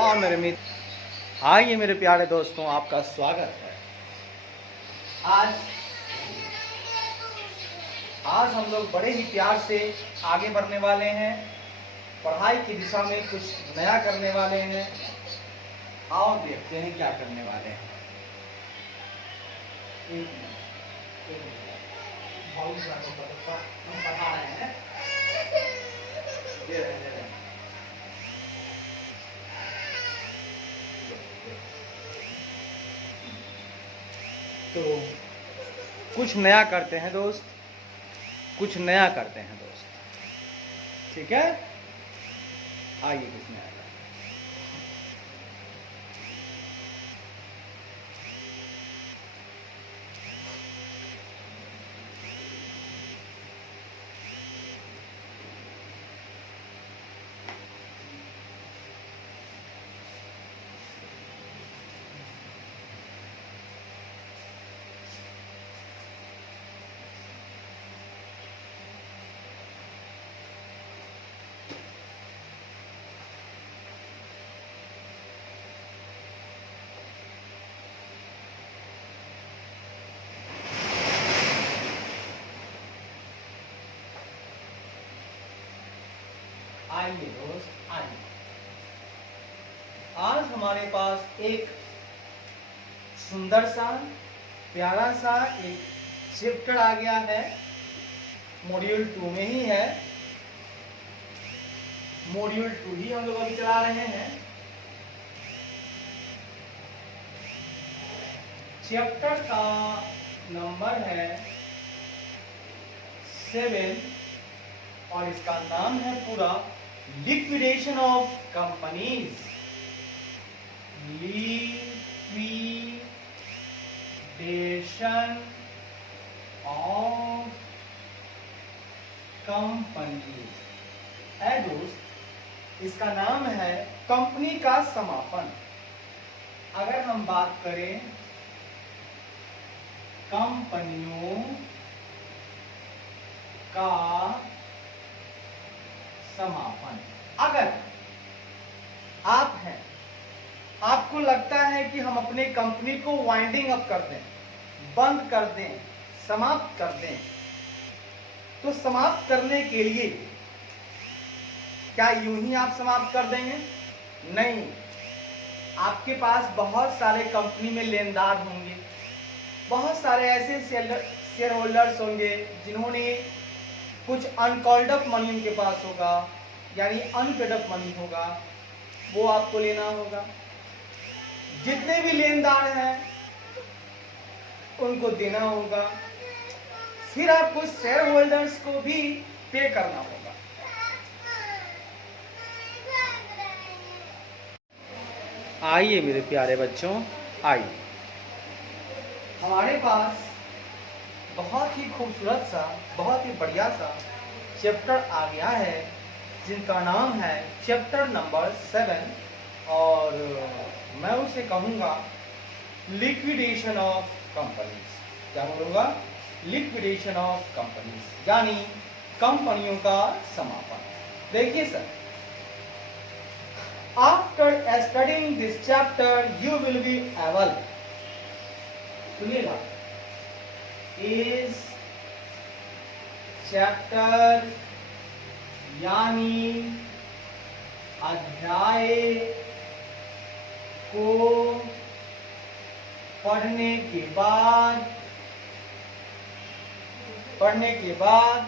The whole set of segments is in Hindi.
नमस्कार मेरे मित्र। आइए मेरे प्यारे दोस्तों, आपका स्वागत है। आज आज हम लोग बड़े ही प्यार से आगे बढ़ने वाले हैं, पढ़ाई की दिशा में कुछ नया करने वाले हैं। आओ देखते हैं क्या करने वाले हैं। हम पढ़ा रहे हैं। तो कुछ नया करते हैं दोस्त, कुछ नया करते हैं दोस्त, ठीक है। आइए कुछ नया करते हैं। आइए दोस्त आइए, आज हमारे पास एक सुंदर सा प्यारा सा एक चैप्टर आ गया है। मॉड्यूल 2 में ही है। मॉड्यूल 2 ही हम लोग अभी चला रहे हैं। चैप्टर का नंबर है 7 और इसका नाम है पूरा liquidation of companies. Liquidation of companies है दोस्त। इसका नाम है कंपनी का समापन। अगर हम बात करें कंपनियों का समापन, अगर आप हैं, आपको लगता है कि हम अपनी कंपनी को वाइंडिंग अप कर दें, बंद कर दें, समाप्त कर दें, तो समाप्त करने के लिए क्या यूं ही आप समाप्त कर देंगे? नहीं, आपके पास बहुत सारे कंपनी में लेनदार होंगे, बहुत सारे ऐसे शेयर होल्डर्स होंगे जिन्होंने कुछ अनकॉल्ड अप मनी उनके पास होगा, यानी अनपेड अप मनी होगा, वो आपको लेना होगा। जितने भी लेनदार हैं उनको देना होगा, फिर आपको शेयर होल्डर्स को भी पे करना होगा। आइए मेरे प्यारे बच्चों, आइए, हमारे पास बहुत ही खूबसूरत सा, बहुत ही बढ़िया सा चैप्टर आ गया है जिनका नाम है चैप्टर नंबर 7 और मैं उसे कहूँगा लिक्विडेशन ऑफ कंपनीज। क्या बोलूँगा? लिक्विडेशन ऑफ कंपनीज, यानी कंपनियों का समापन। देखिए sir, after studying this chapter you will be able, सुनिएगा, इस चैप्टर यानी अध्याय को पढ़ने के बाद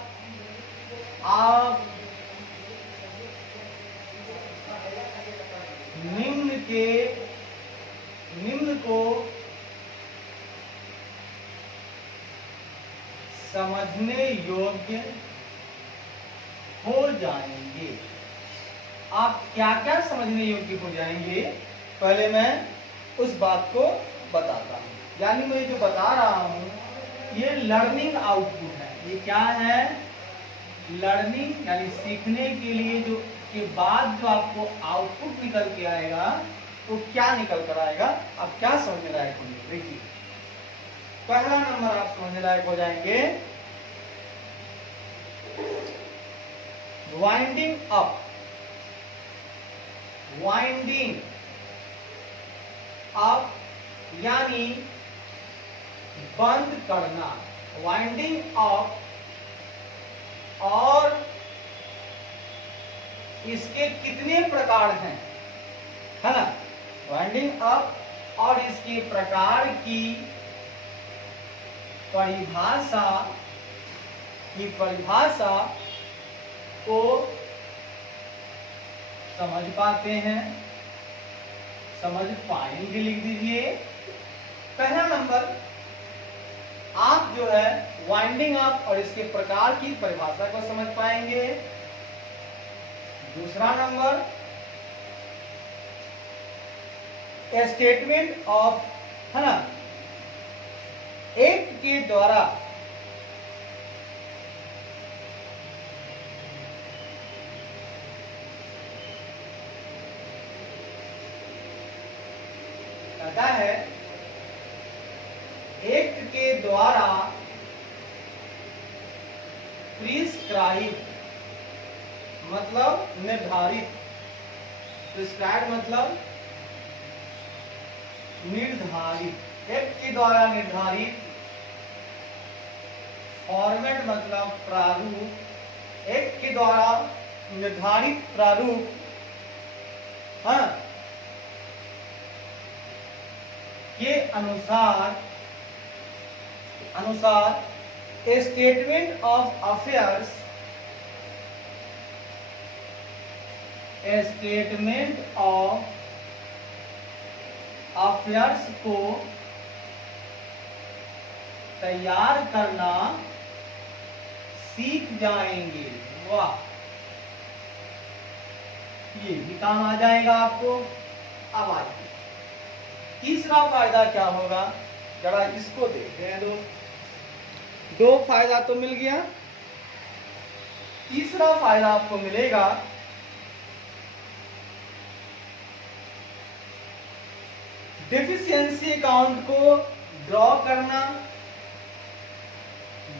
आप निम्न को समझने योग्य हो जाएंगे। आप क्या क्या समझने योग्य हो जाएंगे, पहले मैं उस बात को बताता हूँ। यानी मैं जो बता रहा हूँ ये लर्निंग आउटपुट है। ये क्या है? लर्निंग, यानी सीखने के लिए जो के बाद जो आपको आउटपुट निकल के आएगा वो क्या निकल कर आएगा, आप क्या समझने लायक होंगे। देखिए, पहला नंबर आप समझने लायक हो जाएंगे वाइंडिंग अप। वाइंडिंग अप यानी बंद करना, वाइंडिंग अप, और इसके कितने प्रकार हैं, है ना। वाइंडिंग अप और इसके प्रकार की परिभाषा को समझ पाते हैं, समझ पाएंगे, लिख दीजिए। पहला नंबर, आप जो है वाइंडिंग अप और इसके प्रकार की परिभाषा को समझ पाएंगे। दूसरा नंबर, स्टेटमेंट ऑफ, है ना, एक्ट के द्वारा कहता है, एक्ट के द्वारा प्रिस्क्राइब मतलब निर्धारित, प्रिस्क्राइब मतलब निर्धारित, एक्ट के द्वारा निर्धारित, फॉर्मेट मतलब प्रारूप, एक्ट के द्वारा निर्धारित प्रारूप, हाँ, के अनुसार statement of affairs, statement of affairs को तैयार करना सीख जाएंगे। वाह, ये भी काम आ जाएगा आपको। अब आइए, तीसरा फायदा क्या होगा, जरा इसको देखते हैं दोस्त। दो फायदा तो मिल गया, तीसरा फायदा आपको मिलेगा, डेफिशिएंसी अकाउंट को ड्रॉ करना,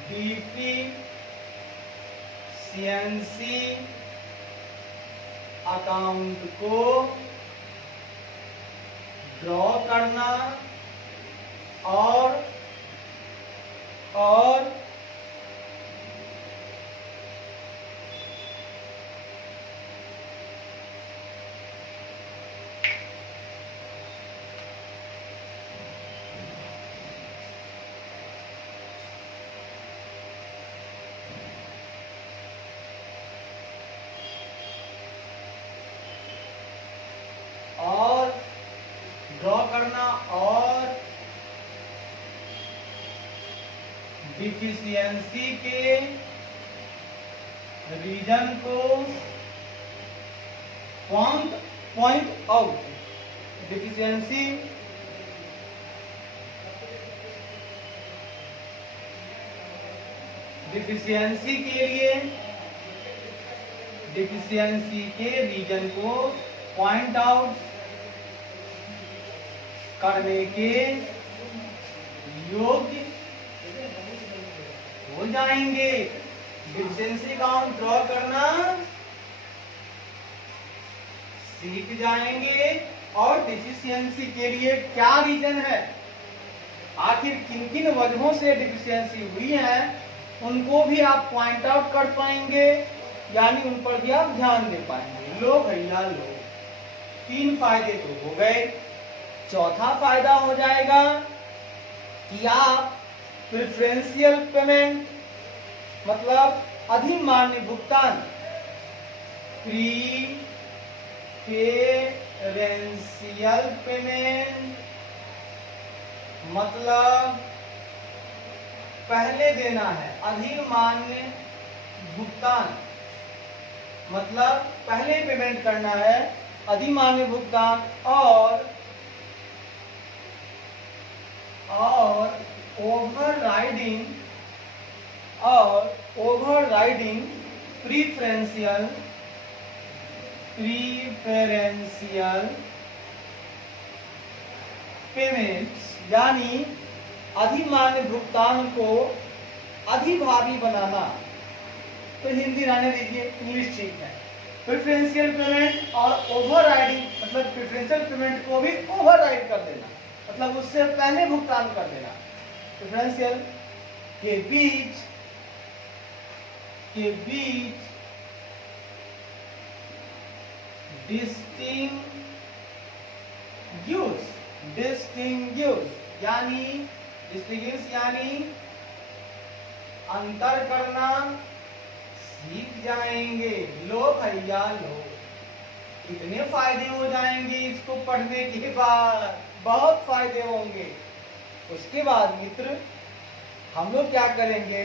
डेफिशिएंसी अकाउंट को ड्रॉ करना और ड्रॉ करना और डिफिशियंसी के रीजन को पॉइंट आउट, डिफिशियंसी के लिए, डिफिशियंसी के रीजन को पॉइंट आउट करने के योग्य हो जाएंगे। डिफिशियंसी अकाउंट ड्रॉ करना सीख जाएंगे और डिफिशियंसी के लिए क्या रीजन है, आखिर किन किन वजहों से डिफिशियंसी हुई है, उनको भी आप पॉइंट आउट कर पाएंगे, यानी उन पर भी आप ध्यान दे पाएंगे। लो भैया लो, 3 फायदे तो हो गए। चौथा फायदा हो जाएगा कि आप प्रेफरेंशियल पेमेंट मतलब अधिमान्य भुगतान, प्रीफेरेंशियल पेमेंट मतलब पहले देना है, अधिमान्य भुगतान मतलब पहले पेमेंट करना है, अधिमान्य भुगतान और ओवरराइडिंग प्रीफरेंशियल पेमेंट्स, यानी अधिमान्य भुगतान को अधिभावी बनाना। तो हिंदी रहने दीजिए, इंग्लिश ठीक है। प्रेफरेंशियल पेमेंट और ओवरराइडिंग मतलब प्रेफरेंशियल पेमेंट को भी ओवरराइड कर देना, मतलब उससे पहले भुगतान कर देना। प्रेफरेंशियल के बीच डिस्टिंग्यूश यानी अंतर करना सीख जाएंगे। लो भैया लो, कितने फायदे हो जाएंगे इसको पढ़ने के बाद, बहुत फायदे होंगे। उसके बाद मित्र हम लोग क्या करेंगे,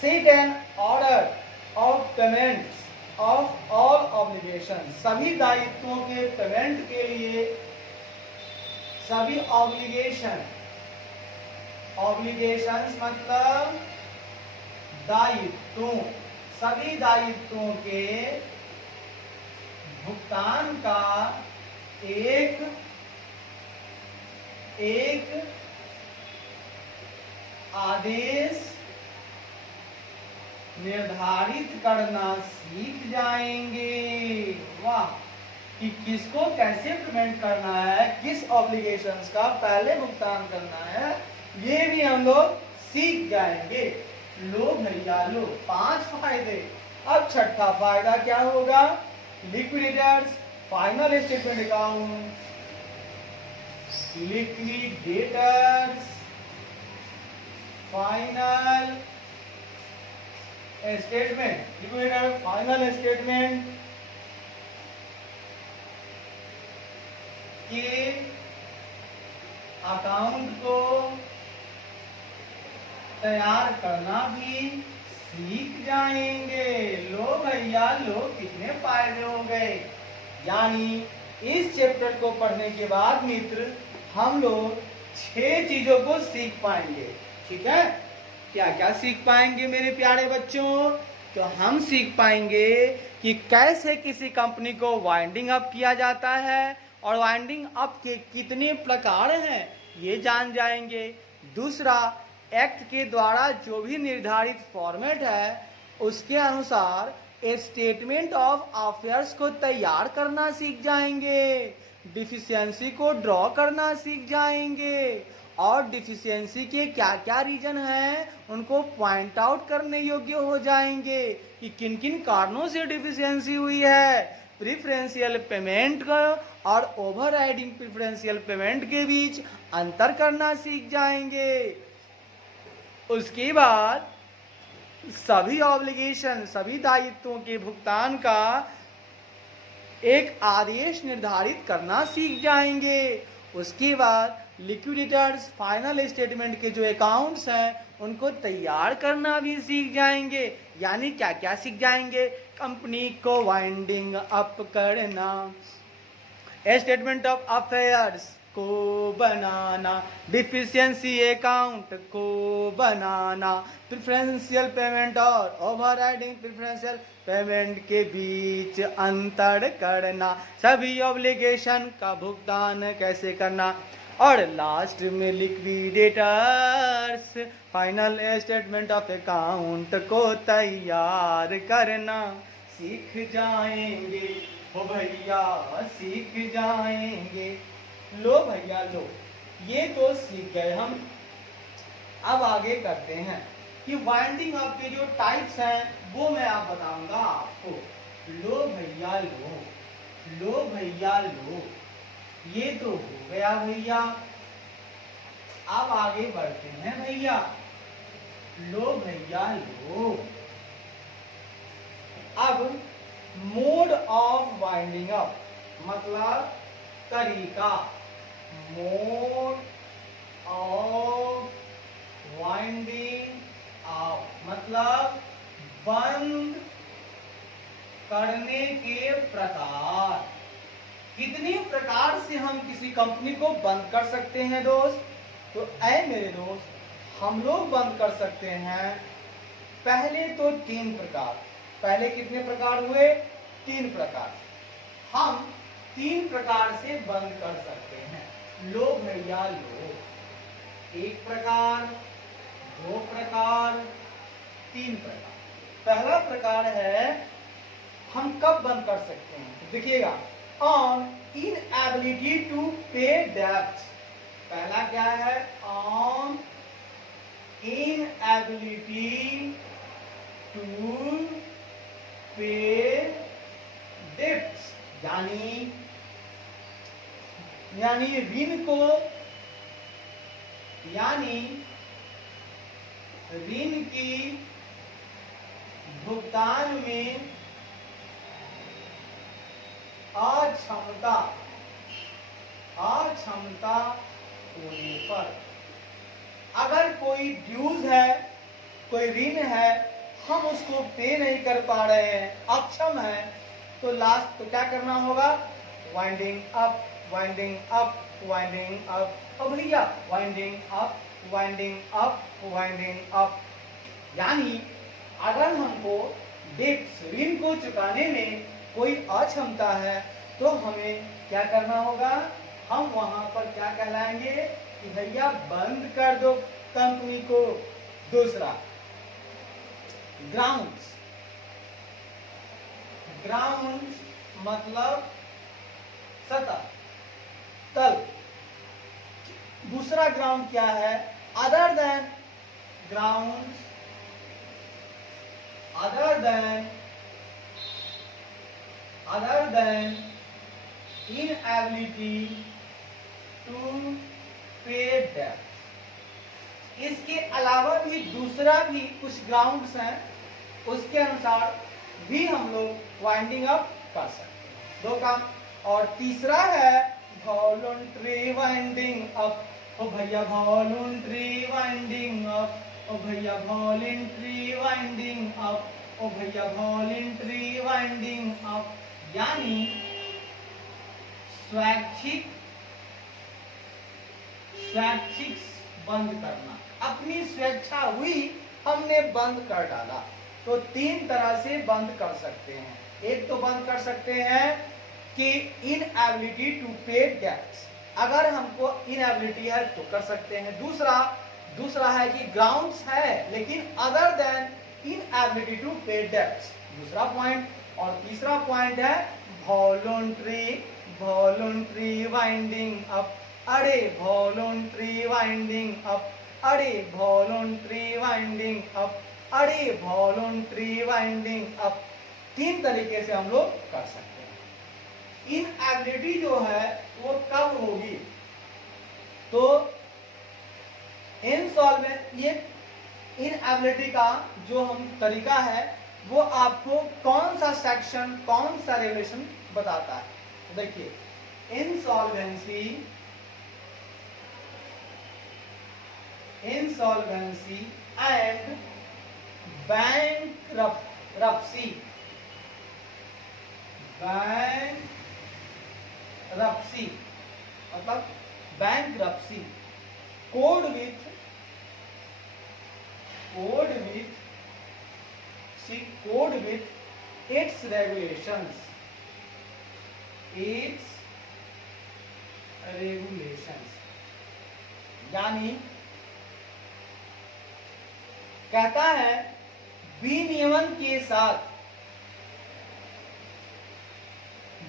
set an order of payments of all obligation, सभी दायित्वों के पेमेंट के लिए, सभी ऑब्लिगेशंस मतलब दायित्वों, सभी दायित्वों के भुगतान का एक आदेश निर्धारित करना सीख जाएंगे। वाह, कि किसको कैसे पेमेंट करना है, किस ऑब्लिगेशंस का पहले भुगतान करना है, ये भी हम लोग सीख जाएंगे। लो भैया लो, 5 फायदे। अब छठा फायदा क्या होगा, liquidators final statement account, liquidators final statement के अकाउंट को तैयार करना भी सीख जाएंगे। लो भैया लो, कितने फायदे हो गए। यानी इस चैप्टर को पढ़ने के बाद मित्र हम लोग 6 चीजों को सीख पाएंगे। ठीक है, क्या क्या सीख पाएंगे मेरे प्यारे बच्चों, तो हम सीख पाएंगे कि कैसे किसी कंपनी को वाइंडिंग अप किया जाता है और वाइंडिंग अप के कितने प्रकार हैं ये जान जाएंगे। दूसरा, एक्ट के द्वारा जो भी निर्धारित फॉर्मेट है उसके अनुसार स्टेटमेंट ऑफ अफेयर्स को तैयार करना सीख जाएंगे, डिफिशियंसी को ड्रॉ करना सीख जाएंगे और डिफिशियंसी के क्या क्या रीजन हैं उनको पॉइंट आउट करने योग्य हो जाएंगे कि किन किन कारणों से डिफिशियंसी हुई है। प्रेफरेंशियल पेमेंट का और ओवरराइडिंग प्रेफरेंशियल पेमेंट के बीच अंतर करना सीख जाएंगे। उसके बाद सभी ऑब्लिगेशन, सभी दायित्वों के भुगतान का एक आदेश निर्धारित करना सीख जाएंगे। उसके बाद लिक्विडेटर्स फाइनल स्टेटमेंट के जो अकाउंट्स हैं उनको तैयार करना भी सीख जाएंगे। यानी क्या क्या सीख जाएंगे, कंपनी को वाइंडिंग अप करना, स्टेटमेंट ऑफ अफेयर्स को बनाना, डिफिशियंसी अकाउंट को बनाना, प्रेफरेंशियल पेमेंट और ओवरराइडिंग प्रेफरेंशियल पेमेंट के बीच अंतर करना, सभी ऑब्लिगेशन का भुगतान कैसे करना और लास्ट में liquidators final statement of account को तैयार करना सीख जाएंगे। हो भैया सीख जाएंगे। लो भैया लो, ये तो सीख गए हम। अब आगे करते हैं कि वाइंडिंग अप के जो टाइप्स हैं वो मैं आप बताऊंगा आपको। लो भैया लो, लो भैया लो, ये तो हो गया भैया। अब आगे बढ़ते हैं भैया। लो भैया लो, अब मोड ऑफ वाइंडिंग अप मतलब तरीका, मोड ऑफ वाइंडिंग अप मतलब बंद करने के प्रकार। कितने प्रकार से हम किसी कंपनी को बंद कर सकते हैं दोस्त, तो ऐ मेरे दोस्त हम लोग बंद कर सकते हैं पहले तो 3 प्रकार। पहले कितने प्रकार हुए, 3 प्रकार। हम 3 प्रकार से बंद कर सकते हैं। लो भैया लो, 1 प्रकार, 2 प्रकार, 3 प्रकार। पहला प्रकार है हम कब बंद कर सकते हैं, तो देखिएगा, ऑन इनएबिलिटी टू पे डेब्ट्स। पहला क्या है? ऑन इनएबिलिटी टू पे डेब्ट्स, यानी ऋण की भुगतान में अक्षमता होने पर। अगर कोई ड्यूज है, कोई ऋण है, हम उसको पे नहीं कर पा रहे हैं, अक्षम है, तो लास्ट तो क्या करना होगा? Winding up, winding up, winding up. अब भैया winding up, winding up, winding up. यानी अगर हमको डेब्ट्स, ऋण को चुकाने में कोई अक्षमता है तो हमें क्या करना होगा? हम वहां पर क्या कहलाएंगे कि भैया बंद कर दो कंपनी को। दूसरा, ग्राउंड्स मतलब सतह, तल। दूसरा ग्राउंड क्या है? Other than grounds, other than inability to pay debt। इसके अलावा भी दूसरा भी कुछ ग्राउंड्स हैं, उसके अनुसार भी हम लोग वाइंडिंग अप कर सकते हैं। दो काम। और तीसरा है वॉलंटरी वाइंडिंग अप। ओ भैया वॉलंटरी वाइंडिंग अप, ओ भैया वॉलंटरी वाइंडिंग अप, ओ भैया वॉलंटरी वाइंडिंग अप। यानी स्वैच्छिक बंद करना। अपनी स्वेच्छा हुई, हमने बंद कर डाला। तो तीन तरह से बंद कर सकते हैं। एक तो बंद कर सकते हैं कि इनएबिलिटी टू पे डेब्ट्स, अगर हमको इनएबिलिटी है तो कर सकते हैं। दूसरा है कि ग्राउंड्स है लेकिन अदर देन इनएबिलिटी टू पे डेब्ट्स, दूसरा पॉइंट। और तीसरा पॉइंट है वॉलंटरी वाइंडिंग अप। अरे वॉलंटरी वाइंडिंग अप, अरे वॉलंटरी वाइंडिंग अप, अरे वॉलंटरी वाइंडिंग अप। तीन तरीके से हम लोग कर सकते हैं। इनएबिलिटी जो है वो कब होगी? तो इनसॉल्वेंट, ये इनएबिलिटी का जो हम तरीका है वो आपको कौन सा सेक्शन, कौन सा रेगुलेशन बताता है? देखिए, इंसॉल्वेंसी एंड बैंक्रप्सी मतलब bankruptcy code with its regulations, यानी कहता है विनियमन के साथ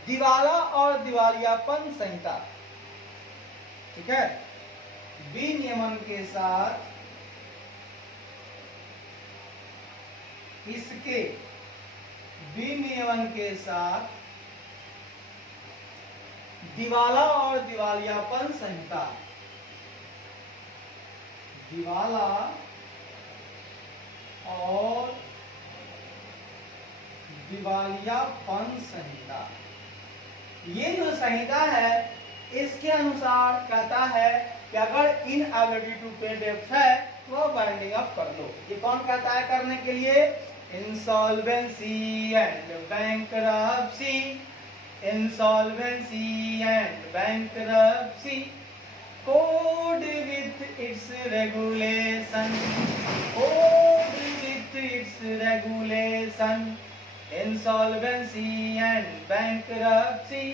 दिवाला और दिवालियापन संहिता। ठीक है, विनियमन के साथ इसके विनियमन के साथ दिवाला और दिवालियापन संहिता, दिवाला और दिवालियापन संहिता, ये जो संहिता है इसके अनुसार कहता है कि अगर इनएबिलिटी टू पे डेब्ट है तो वाइंडिंग अप कर दो। ये कौन कहता है करने के लिए? Insolvency and bankruptcy, insolvency and bankruptcy code with its regulation, code with its regulation. Insolvency and bankruptcy,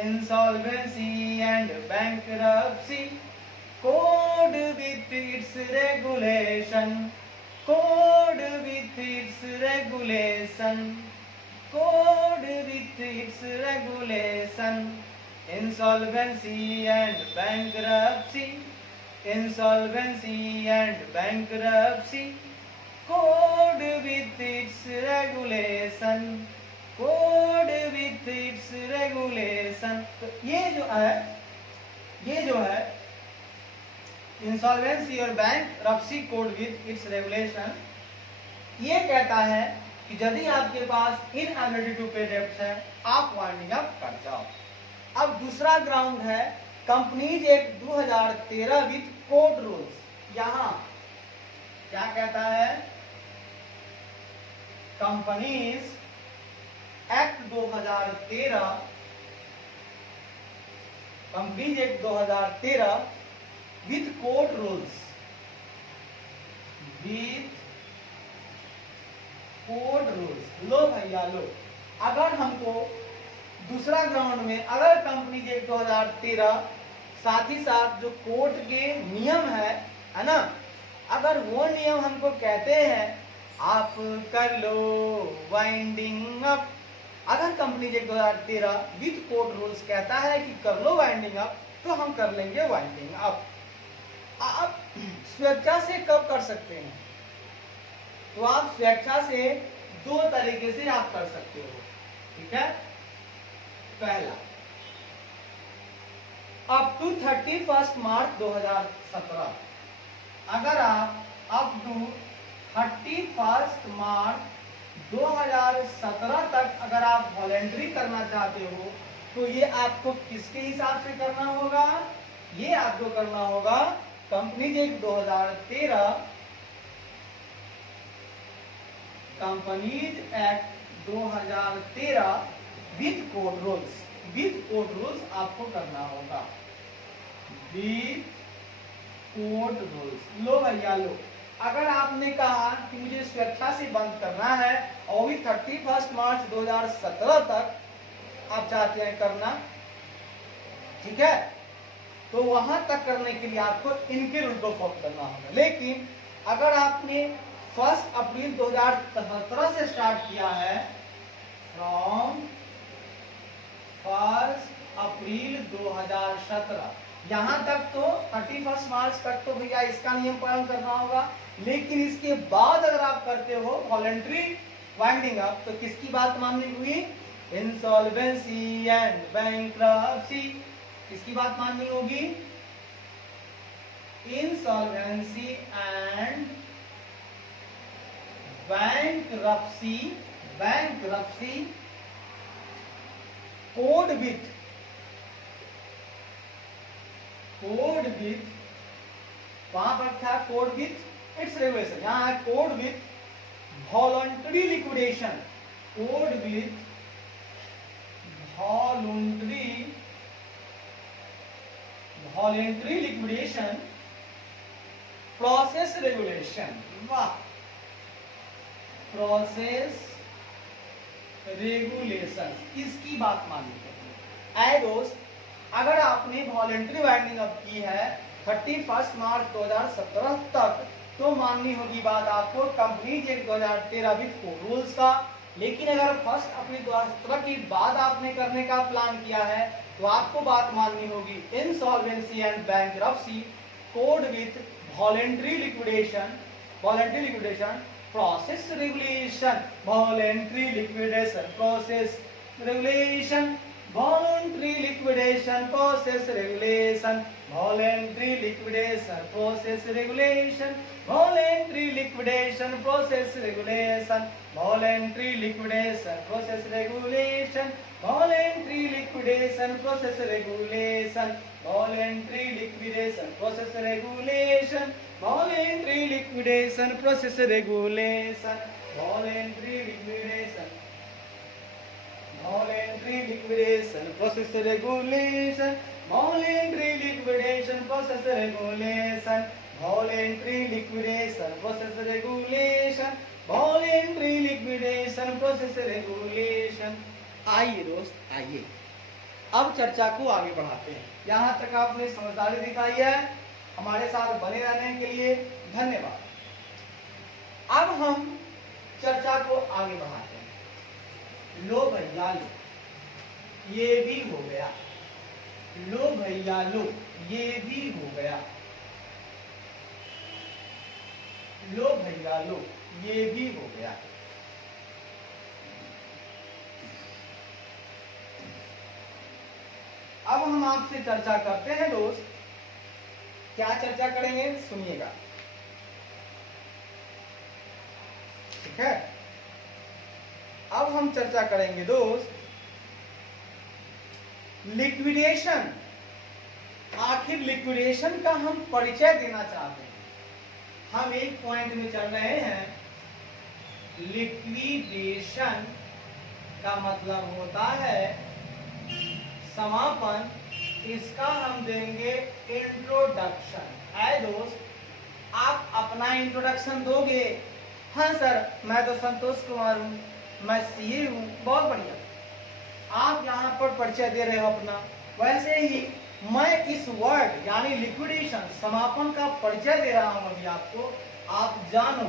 insolvency and bankruptcy code with its regulation, code with its regulation, code with its regulation. insolvency and bankruptcy, insolvency and bankruptcy, code with its regulation, code with its regulation। तो ये जो है इंसॉल्वेंसी और bankruptcy code with its regulation, ये कहता है कि यदि आपके पास इनएबिलिटी टू पे डेब्ट्स है, आप वाइंडिंग अप कर जाओ। अब दूसरा ग्राउंड है companies act 2013 with court rules. यहां क्या कहता है? Companies act 2013, companies act 2013 with court rules, with court rules. लो भैया लो, अगर हमको दूसरा ग्राउंड में अगर कंपनी के 2013 साथ ही साथ जो कोर्ट के नियम है ना, अगर वो नियम हमको कहते हैं आप कर लो वाइंडिंग अप, अगर कंपनी के 2013 विद कोर्ट रूल्स कहता है कि कर लो वाइंडिंग अप, तो हम कर लेंगे वाइंडिंग अप। आप स्वेच्छा से कब कर सकते हैं? तो आप स्वेच्छा से दो तरीके से आप कर सकते हो, ठीक है। पहला, अप टू 31 मार्च 2017, अगर आप अप टू 31 मार्च 2017 तक अगर आप वॉलेंट्री करना चाहते हो, तो ये आपको किसके हिसाब से करना होगा? ये आपको करना होगा companies act 2013, companies act 2013 with code rules, with code rules आपको करना होगा, विद कोड रूल्स। लो भैया लो, अगर आपने कहा कि मुझे स्वेच्छा से बंद करना है और भी 31 मार्च 2017 तक आप चाहते हैं करना, ठीक है, तो वहां तक करने के लिए आपको इनके रूल को फॉलो करना होगा। लेकिन अगर आपने 1 अप्रैल 2017 से स्टार्ट किया है, फ्रॉम 1 अप्रैल 2017, यहां तक तो 31 मार्च तक तो भैया इसका नियम पालन करना होगा। लेकिन इसके बाद अगर आप करते हो वॉलेंट्री वाइंडिंग अप, तो किसकी बात माननी हुई? इंसॉल्वेंसी एंड बैंक्रप्सी, किसकी बात माननी होगी? Insolvency and bankruptcy, bankruptcy code with वहां पर था कोड विथ इट्स रेगुलेशन, यहां है code with voluntary liquidation, code with voluntary liquidation process regulation. वाह, प्रोसेस रेगुलेशन, इसकी बात मानी है। दोस्त, अगर आपने वॉलंटरी वाइंडिंग अप की है 31 मार्च 2017 तक, तो माननी होगी बात आपको companies act 2013 with code rules का। लेकिन अगर 1 अप्रैल 2017 के बाद आपने करने का प्लान किया है, तो आपको बात माननी होगी insolvency and bankruptcy code with voluntary liquidation, voluntary liquidation process regulation, voluntary liquidation process regulation, voluntary liquidation process regulation, voluntary liquidation process regulation, voluntary liquidation process regulation, voluntary liquidation process regulation, voluntary liquidation process regulation, voluntary liquidation process regulation, voluntary liquidation process regulation, voluntary liquidation, voluntary liquidation process regulation, voluntary liquidation process regulation, voluntary liquidation process regulation, voluntary liquidation process regulation। आइए दोस्त, आइए अब चर्चा को आगे बढ़ाते हैं। यहाँ तक आपने समझदारी दिखाई है, हमारे साथ बने रहने के लिए धन्यवाद। अब हम चर्चा को आगे बढ़ाते हैं। लो भैया लो, ये भी हो गया। लो भैया लो, ये भी हो गया। लो भैया लो, ये भी हो गया। अब हम आपसे चर्चा करते हैं दोस्त। क्या चर्चा करेंगे सुनिएगा, ठीक है। अब हम चर्चा करेंगे दोस्त लिक्विडेशन। आखिर लिक्विडेशन का हम परिचय देना चाहते हैं। हम एक पॉइंट में चल रहे हैं। लिक्विडेशन का मतलब होता है समापन। इसका हम देंगे इंट्रोडक्शन। है दोस्त, आप अपना इंट्रोडक्शन दोगे? हाँ सर, मैं तो संतोष कुमार हूँ, मैं सीए हूँ। बहुत बढ़िया, आप यहाँ पर परिचय दे रहे हो अपना। वैसे ही मैं इस वर्ड यानी लिक्विडेशन समापन का परिचय दे रहा हूँ अभी आपको। आप जानो,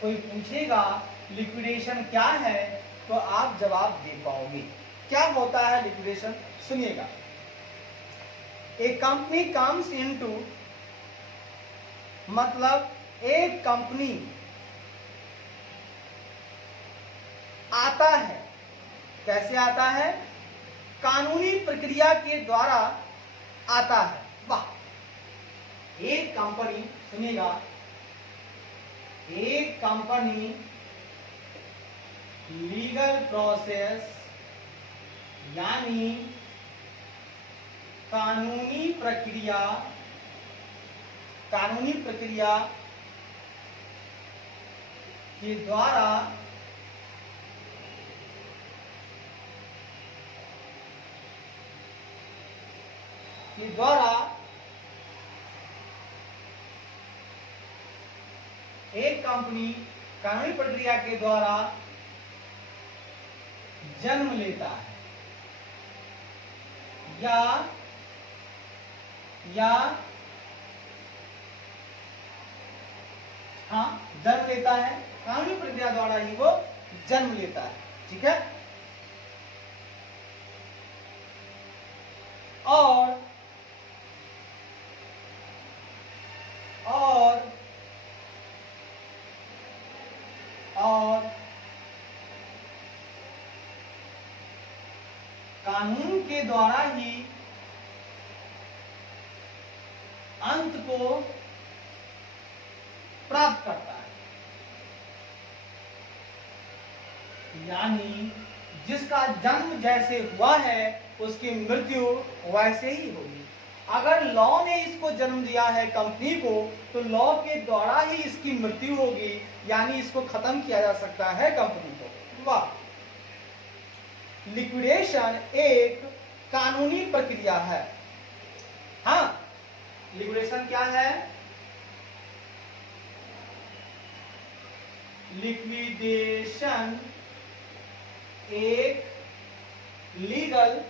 कोई पूछेगा लिक्विडेशन क्या है तो आप जवाब दे पाओगे। क्या होता है लिक्विडेशन, सुनिएगा। ए कंपनी कम्स इनटू, मतलब एक कंपनी आता है। कैसे आता है? कानूनी प्रक्रिया के द्वारा आता है। वाह, एक कंपनी, सुनिएगा, एक कंपनी लीगल प्रोसेस यानी कानूनी प्रक्रिया के द्वारा एक कंपनी कानूनी प्रक्रिया के द्वारा जन्म लेता है या हाँ, जन्म लेता है। कानूनी प्रक्रिया द्वारा ही वो जन्म लेता है, ठीक है। और कानून के द्वारा ही अंत को प्राप्त करता है। यानी जिसका जन्म जैसे हुआ है उसकी मृत्यु वैसे ही होगी। अगर लॉ ने इसको जन्म दिया है कंपनी को, तो लॉ के द्वारा ही इसकी मृत्यु होगी, यानी इसको खत्म किया जा सकता है कंपनी को। वाह, लिक्विडेशन एक कानूनी प्रक्रिया है। हाँ, लिक्विडेशन क्या है? लिक्विडेशन एक लीगल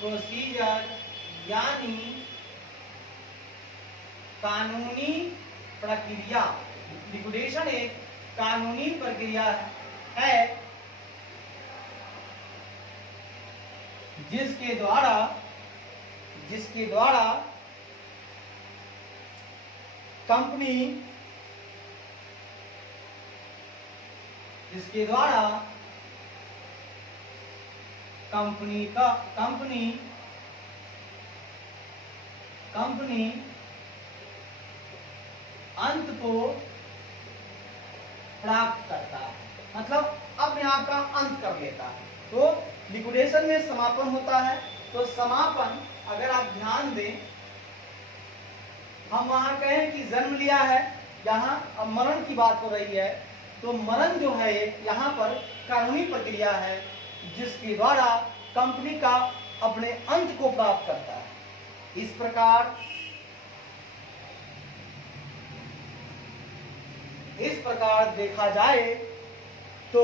प्रोसीजर यानी कानूनी प्रक्रिया। लिक्विडेशन एक कानूनी प्रक्रिया है जिसके द्वारा कंपनी अंत को प्राप्त करता है, मतलब अपने आप का अंत कर लेता है। तो लिक्विडेशन में समापन होता है। तो समापन, अगर आप ध्यान दें, हम वहां कहें कि जन्म लिया है, यहाँ अब मरण की बात हो रही है, तो मरण जो है यहाँ पर कानूनी प्रक्रिया है जिसके द्वारा कंपनी का अपने अंत को प्राप्त करता है। इस प्रकार देखा जाए तो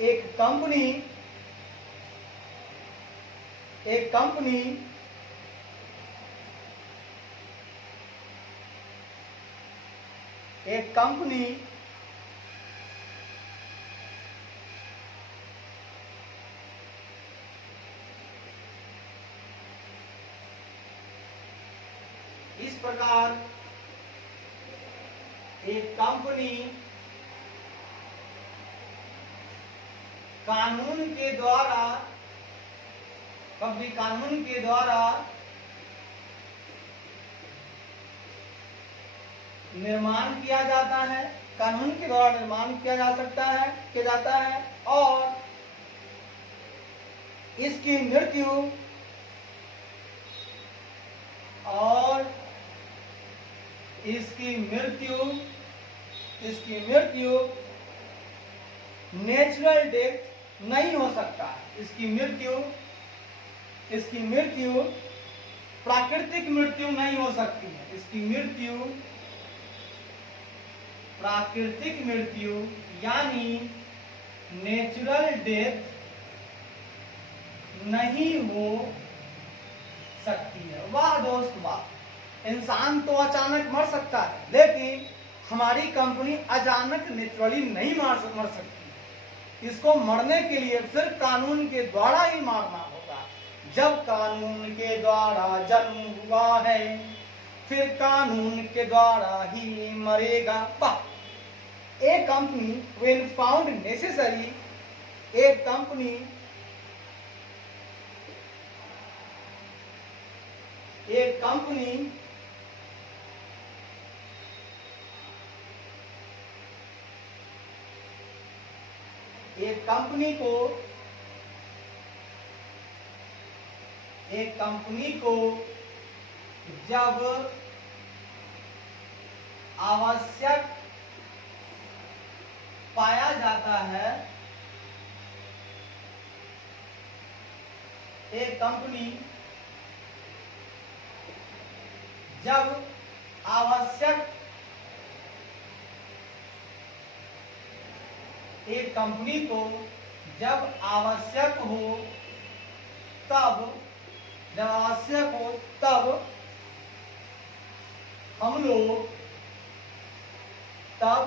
एक कंपनी प्रकार एक कंपनी कानून के द्वारा, कभी कानून के द्वारा निर्माण किया जाता है, कानून के द्वारा निर्माण किया जा सकता है, किया जाता है, और इसकी मृत्यु नेचुरल डेथ नहीं हो सकता। इसकी मृत्यु प्राकृतिक मृत्यु नहीं हो सकती है। इसकी मृत्यु प्राकृतिक मृत्यु यानी नेचुरल डेथ नहीं हो सकती है। वाह दोस्त वाह, इंसान तो अचानक मर सकता है, लेकिन हमारी कंपनी अचानक नेचुरली नहीं मर सकती। इसको मरने के लिए फिर कानून के द्वारा ही मारना होगा। जब कानून के द्वारा जन्म हुआ है, फिर कानून के द्वारा ही मरेगा। वाह, ए कंपनी when found necessary, एक कंपनी को जब आवश्यक पाया जाता है, एक कंपनी जब आवश्यक, एक कंपनी को जब आवश्यक हो तब, हम लोग तब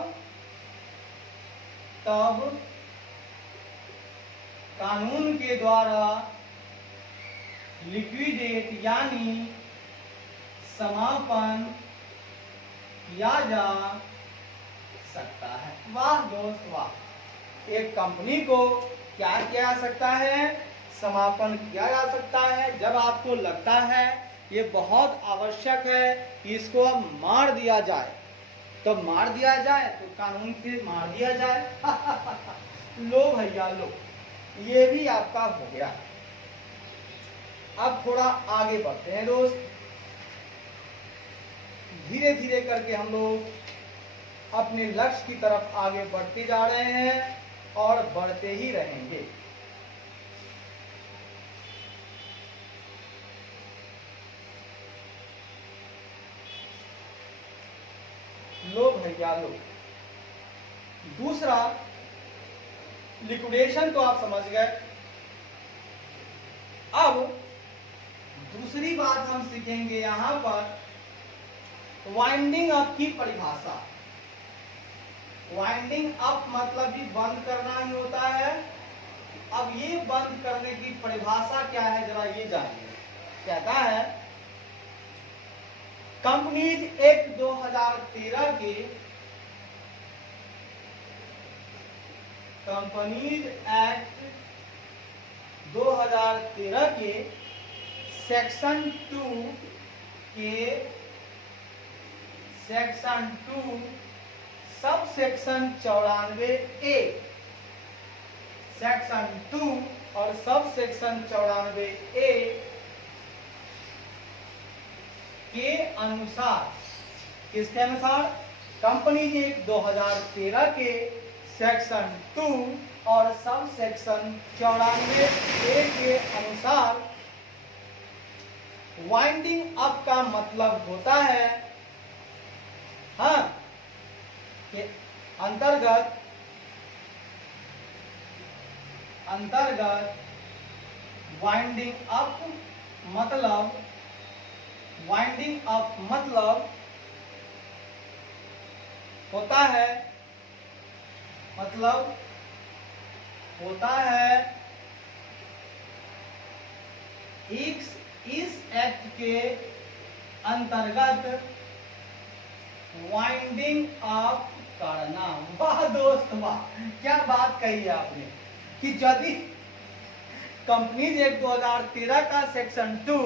कानून के द्वारा लिक्विडेट यानी समापन किया जा सकता है। वाह दोस्त वाह, एक कंपनी को क्या किया जा सकता है? समापन किया जा सकता है। जब आपको लगता है ये बहुत आवश्यक है कि इसको अब मार दिया जाए, तो मार दिया जाए, तो कानून से मार दिया जाए। लो भैया लो, ये भी आपका हो गया। अब थोड़ा आगे बढ़ते हैं दोस्त। धीरे धीरे करके हम लोग अपने लक्ष्य की तरफ आगे बढ़ते जा रहे हैं और बढ़ते ही रहेंगे। लो भैया लो, दूसरा लिक्विडेशन तो आप समझ गए। अब दूसरी बात हम सीखेंगे यहां पर वाइंडिंग अप की परिभाषा। वाइंडिंग अप मतलब भी बंद करना ही होता है। अब ये बंद करने की परिभाषा क्या है, जरा ये जानिए। कहता है कंपनीज एक्ट 2013 के, कंपनीज एक्ट 2013 के section 2 sub section 94A, section 2 और सब सेक्शन 94A के अनुसार, किसके अनुसार? कंपनी एक्ट 2013 के सेक्शन 2 और सब सेक्शन 94A के अनुसार वाइंडिंग अप का मतलब होता है, हाँ, कि अंतर्गत वाइंडिंग अप मतलब होता है इस एक्ट के अंतर्गत वाइंडिंग अप करना। वाह दोस्त वाह, क्या बात कही है आपने कि यदि कंपनीज एक्ट 2013 का सेक्शन 2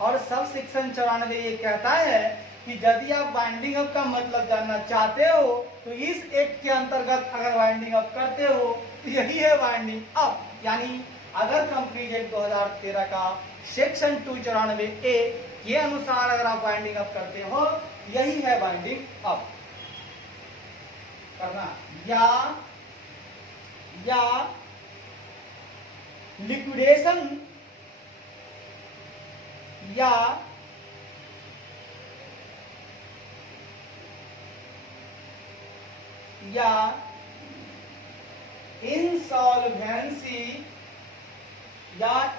और सब सेक्शन 94 ये कहता है कि यदि आप वाइंडिंग अप का मतलब जानना चाहते हो तो इस एक्ट के अंतर्गत अगर वाइंडिंग अप करते हो तो यही है वाइंडिंग अप। यानी अगर कंपनीज एक्ट 2013 का सेक्शन 2 94A के अनुसार अगर आप वाइंडिंग अप करते हो, यही है वाइंडिंग अप करना। या लिक्विडेशन या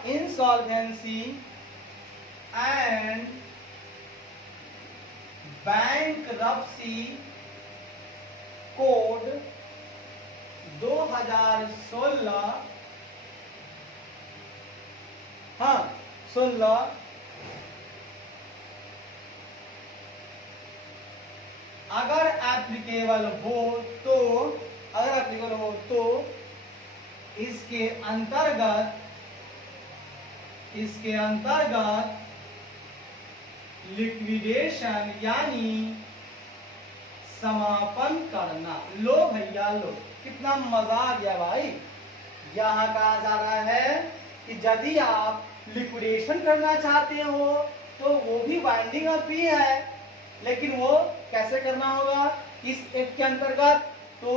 इंसॉल्वेंसी एंड बैंकरप्सी कोड 2016 16 अगर एप्लीकेबल हो तो इसके अंतर्गत लिक्विडेशन यानी समापन करना। लो भैया लो, कितना मजा आ गया भाई। यहाँ कहा जा रहा है कि यदि आप लिक्विडेशन करना चाहते हो तो वो भी वाइंडिंग अप ही है, लेकिन वो कैसे करना होगा इस एक्ट के अंतर्गत, तो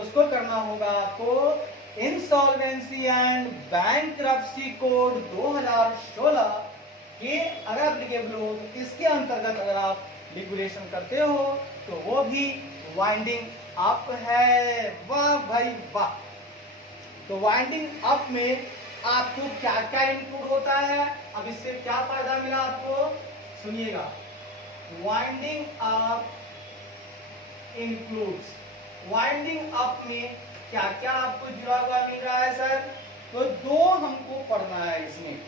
उसको करना होगा आपको इंसॉल्वेंसी एंड बैंक्रप्सी कोड 2016 के अगर एप्लीकेबल हो तो इसके अंतर्गत अगर आप लिक्विडेशन करते हो तो वो भी वाइंडिंग अप है। वाह भाई वाह। तो वाइंडिंग अप में आपको क्या क्या इनपुट होता है, अब इससे क्या फायदा मिला आपको, सुनिएगा। Winding up includes, winding up में क्या क्या आपको जुड़ा हुआ मिल रहा है सर, तो दो हमको पढ़ना है इसमें।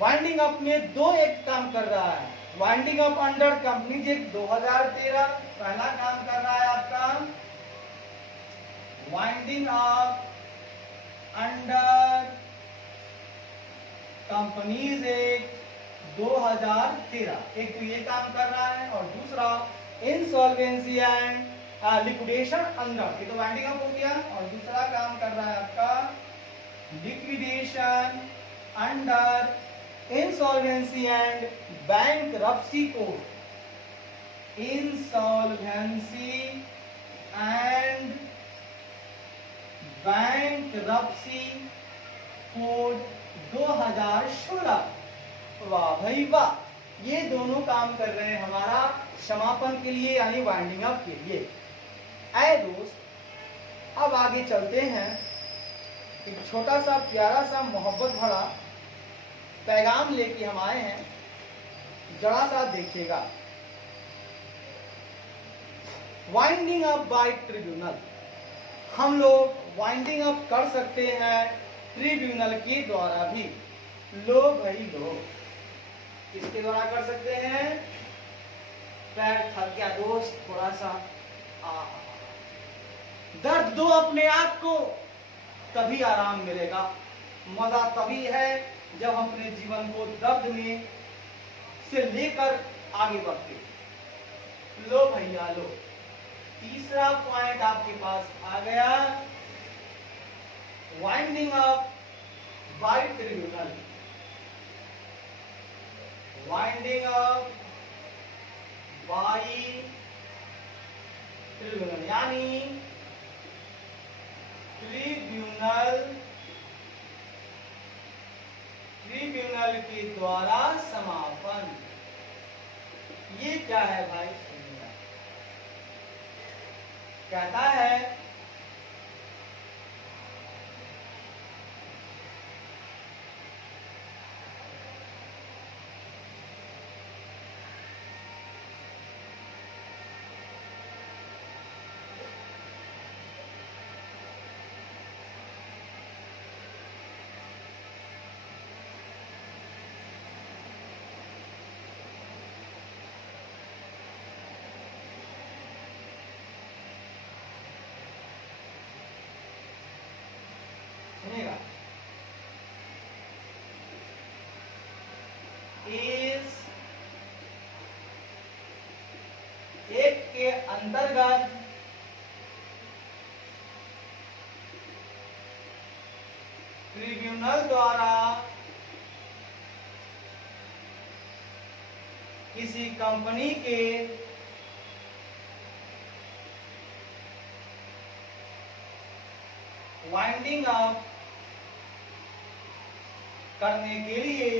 वाइंडिंग अप में दो एक काम कर रहा है। Winding up under companies act 2013 पहला काम कर रहा है आपका winding up under companies act 2013, एक तो ये काम कर रहा है, और दूसरा इंसॉल्वेंसी एंड लिक्विडेशन अंडर, ये तो वाइंडिंग अप हो गया, और दूसरा काम कर रहा है आपका liquidation under insolvency and bankruptcy code, insolvency and bankruptcy code 2016। वाह भाई वाह, ये दोनों काम कर रहे हैं हमारा समापन के लिए यानी वाइंडिंग अप के लिए। आए दोस्त, अब आगे चलते हैं। एक छोटा सा प्यारा सा मोहब्बत भरा पैगाम लेके हम आए हैं, जरा सा देखिएगा। वाइंडिंग अप बाय ट्रिब्यूनल, हम लोग वाइंडिंग अप कर सकते हैं ट्रिब्यूनल के द्वारा भी। लो भाई लो, किसके द्वारा कर सकते हैं, पैर थक गया दोस्त, थोड़ा सा दर्द दो अपने आप को, तभी आराम मिलेगा। मजा तभी है जब हम अपने जीवन को दर्द में से लेकर आगे बढ़ते। लो भैया लो, तीसरा पॉइंट आपके पास आ गया, winding up by tribunal. Winding up by tribunal यानी ट्रिब्यूनल के द्वारा समापन। ये क्या है भाई, सुनिए, कहता है सुनिएगा, इस एक के अंतर्गत ट्रिब्यूनल द्वारा किसी कंपनी के वाइंडिंग अप करने के लिए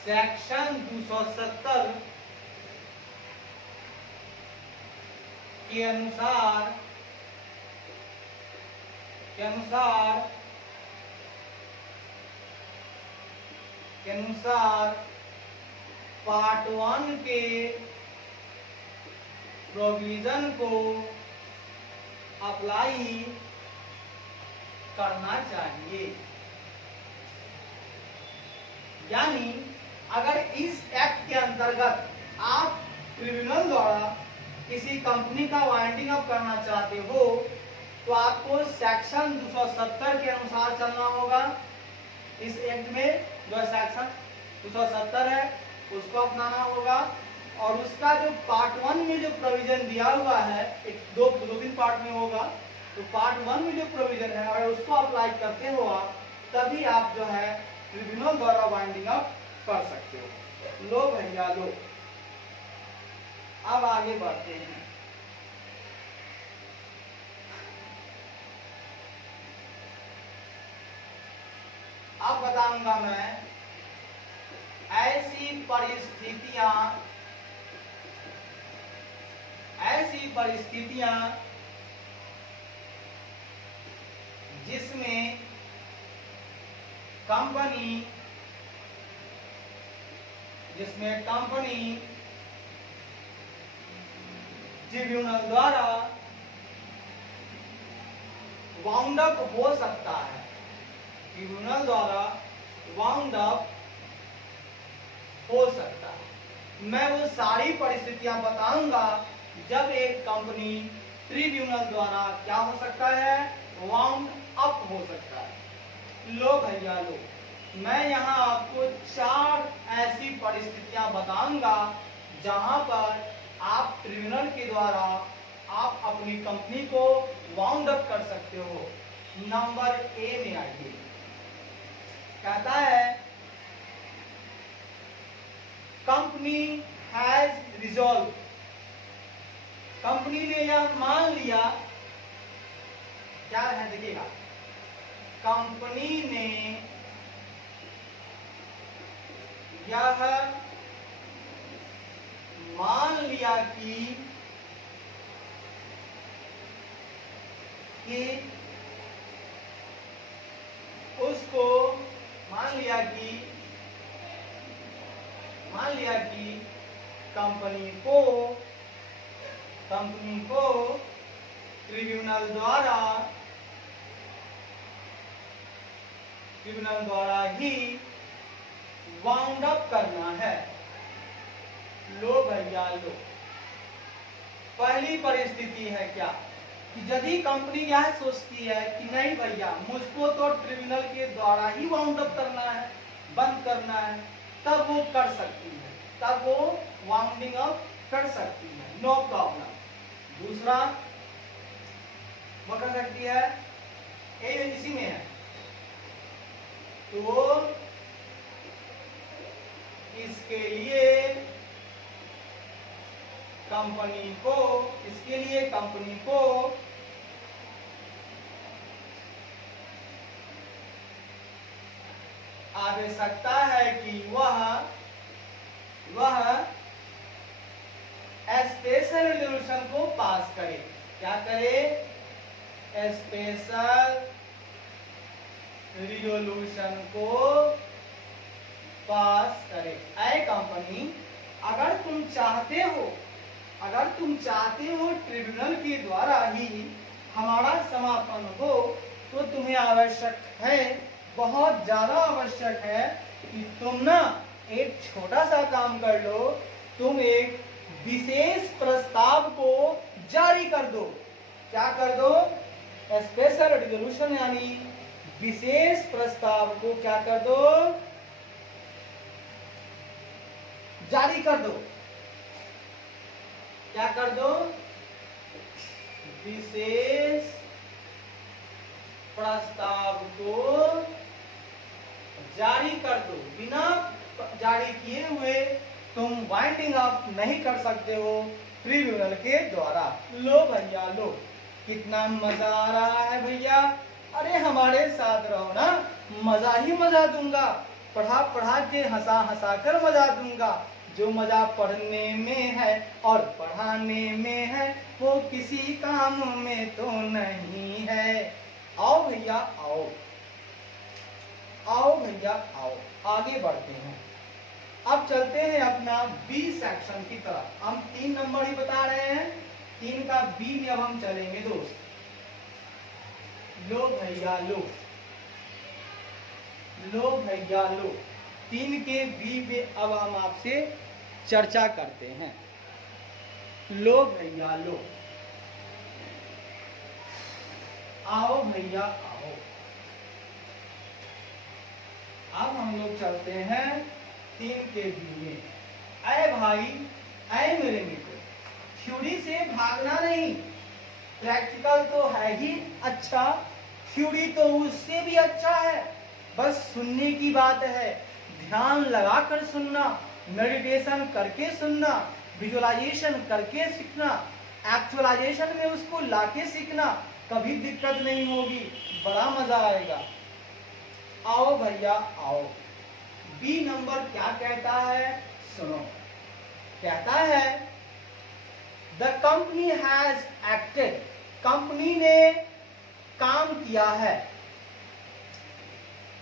सेक्शन 270 के अनुसार पार्ट 1 के प्रोविजन को अप्लाई करना चाहिए। यानी अगर इस एक्ट के अंतर्गत आप ट्रिब्यूनल द्वारा किसी कंपनी का वाइंडिंग अप करना चाहते हो तो आपको सेक्शन 270 के अनुसार चलना होगा। इस एक्ट में जो सेक्शन 270 है उसको अपनाना होगा और उसका जो पार्ट 1 में जो प्रोविजन दिया हुआ है, दो तीन पार्ट में होगा, तो पार्ट 1 में जो प्रोविजन है अगर उसको अप्लाई करते हो आप, तभी आप जो है ट्रिब्यूनल द्वारा वाइंडिंग अप कर सकते हो। लो भैया लो, अब आगे बढ़ते हैं। अब बताऊंगा मैं ऐसी परिस्थितियां जिसमें कंपनी ट्रिब्यूनल द्वारा वाउंड अप हो सकता है, ट्रिब्यूनल द्वारा वाउंड अप हो सकता है। मैं वो सारी परिस्थितियां बताऊंगा जब एक कंपनी ट्रिब्यूनल द्वारा क्या हो सकता है, वाउंड अप हो सकता है। लो भैया लो, मैं यहाँ आपको 4 ऐसी परिस्थितियां बताऊंगा जहां पर आप ट्रिब्यूनल के द्वारा आप अपनी कंपनी को वाउंड अप कर सकते हो। नंबर ए में आइए, कहता है कंपनी हैज रिजॉल्व, कंपनी ने यह मान लिया, क्या है देखिएगा, कंपनी ने यह मान लिया कि उसको मान लिया कि कंपनी को ट्रिब्यूनल द्वारा ही वाउंड अप करना है। लो भैया लो, पहली परिस्थिति है क्या कि यदि कंपनी यह सोचती है कि नहीं भैया मुझको तो ट्रिब्यूनल के द्वारा ही वाउंड अप करना है, बंद करना है, तब वो कर सकती है, तब वो वाउंडिंग अप कर सकती है, नो प्रॉब्लम। दूसरा वो कर सकती है, ये इसी में है, तो इसके लिए कंपनी को आवश्यकता है कि वह स्पेशल रेजोल्यूशन को पास करे। क्या करे? स्पेशल रिजोल्यूशन को पास करे। ऐ कंपनी, अगर तुम चाहते हो ट्रिब्यूनल के द्वारा ही हमारा समापन हो, तो तुम्हें आवश्यक है, बहुत ज्यादा आवश्यक है कि तुम ना एक छोटा सा काम कर लो, तुम एक विशेष प्रस्ताव को जारी कर दो। क्या कर दो? स्पेशल रेजोल्यूशन यानी विशेष प्रस्ताव को क्या कर दो? जारी कर दो। क्या कर दो? विशेष प्रस्ताव को जारी कर दो। बिना जारी किए हुए तुम वाइंडिंग अप नहीं कर सकते हो ट्रिब्यूनल के द्वारा। लो भैया लो, कितना मजा आ रहा है भैया। अरे हमारे साथ रहो ना, मजा ही मजा दूंगा। पढ़ा पढ़ा के हंसा हंसा कर मजा दूंगा। जो मजा पढ़ने में है और पढ़ाने में है, वो किसी काम में तो नहीं है। आओ भैया आओ, आओ भैया आओ, आगे बढ़ते हैं। अब चलते हैं अपना बी सेक्शन की तरफ। हम 3 नंबर ही बता रहे हैं, 3 का बी में अब हम चलेंगे दोस्त। लो भैया लो, लो भैया लो, 3 के बी में अब हम आपसे चर्चा करते हैं। लो भैया लो, आओ भैया आओ। अब हम लोग चलते हैं 3 के बी में। अरे भाई, अरे मेरे मित्र, थ्योरी से भागना नहीं। प्रैक्टिकल तो है ही अच्छा, थ्योरी तो उससे भी अच्छा है। बस सुनने की बात है, ध्यान लगाकर सुनना, मेडिटेशन करके सुनना, विजुअलाइजेशन करके सीखना, एक्चुअलाइजेशन में उसको लाके सीखना। कभी दिक्कत नहीं होगी, बड़ा मजा आएगा। आओ भैया आओ। बी नंबर क्या कहता है सुनो। कहता है the company has acted, company ने काम किया है,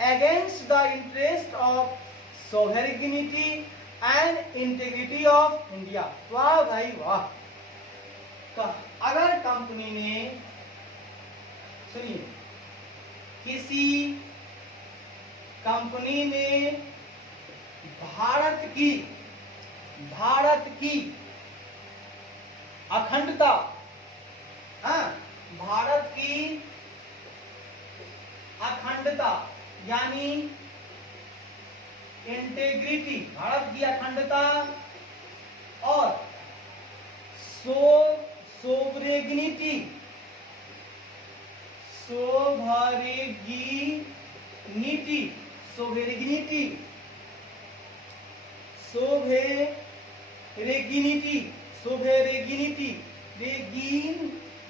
against the interest of sovereignty and integrity of India. वाह भाई वाह। तो अगर कंपनी ने, सुनिए, किसी कंपनी ने भारत की अखंडता, भारत की अखंडता यानी इंटेग्रिटी, भारत की अखंडता और सोवरेनिटी, सोवरेनिटी, सोवेरेनिटी, सोवेरेनिटी, सोवेरेनिटी,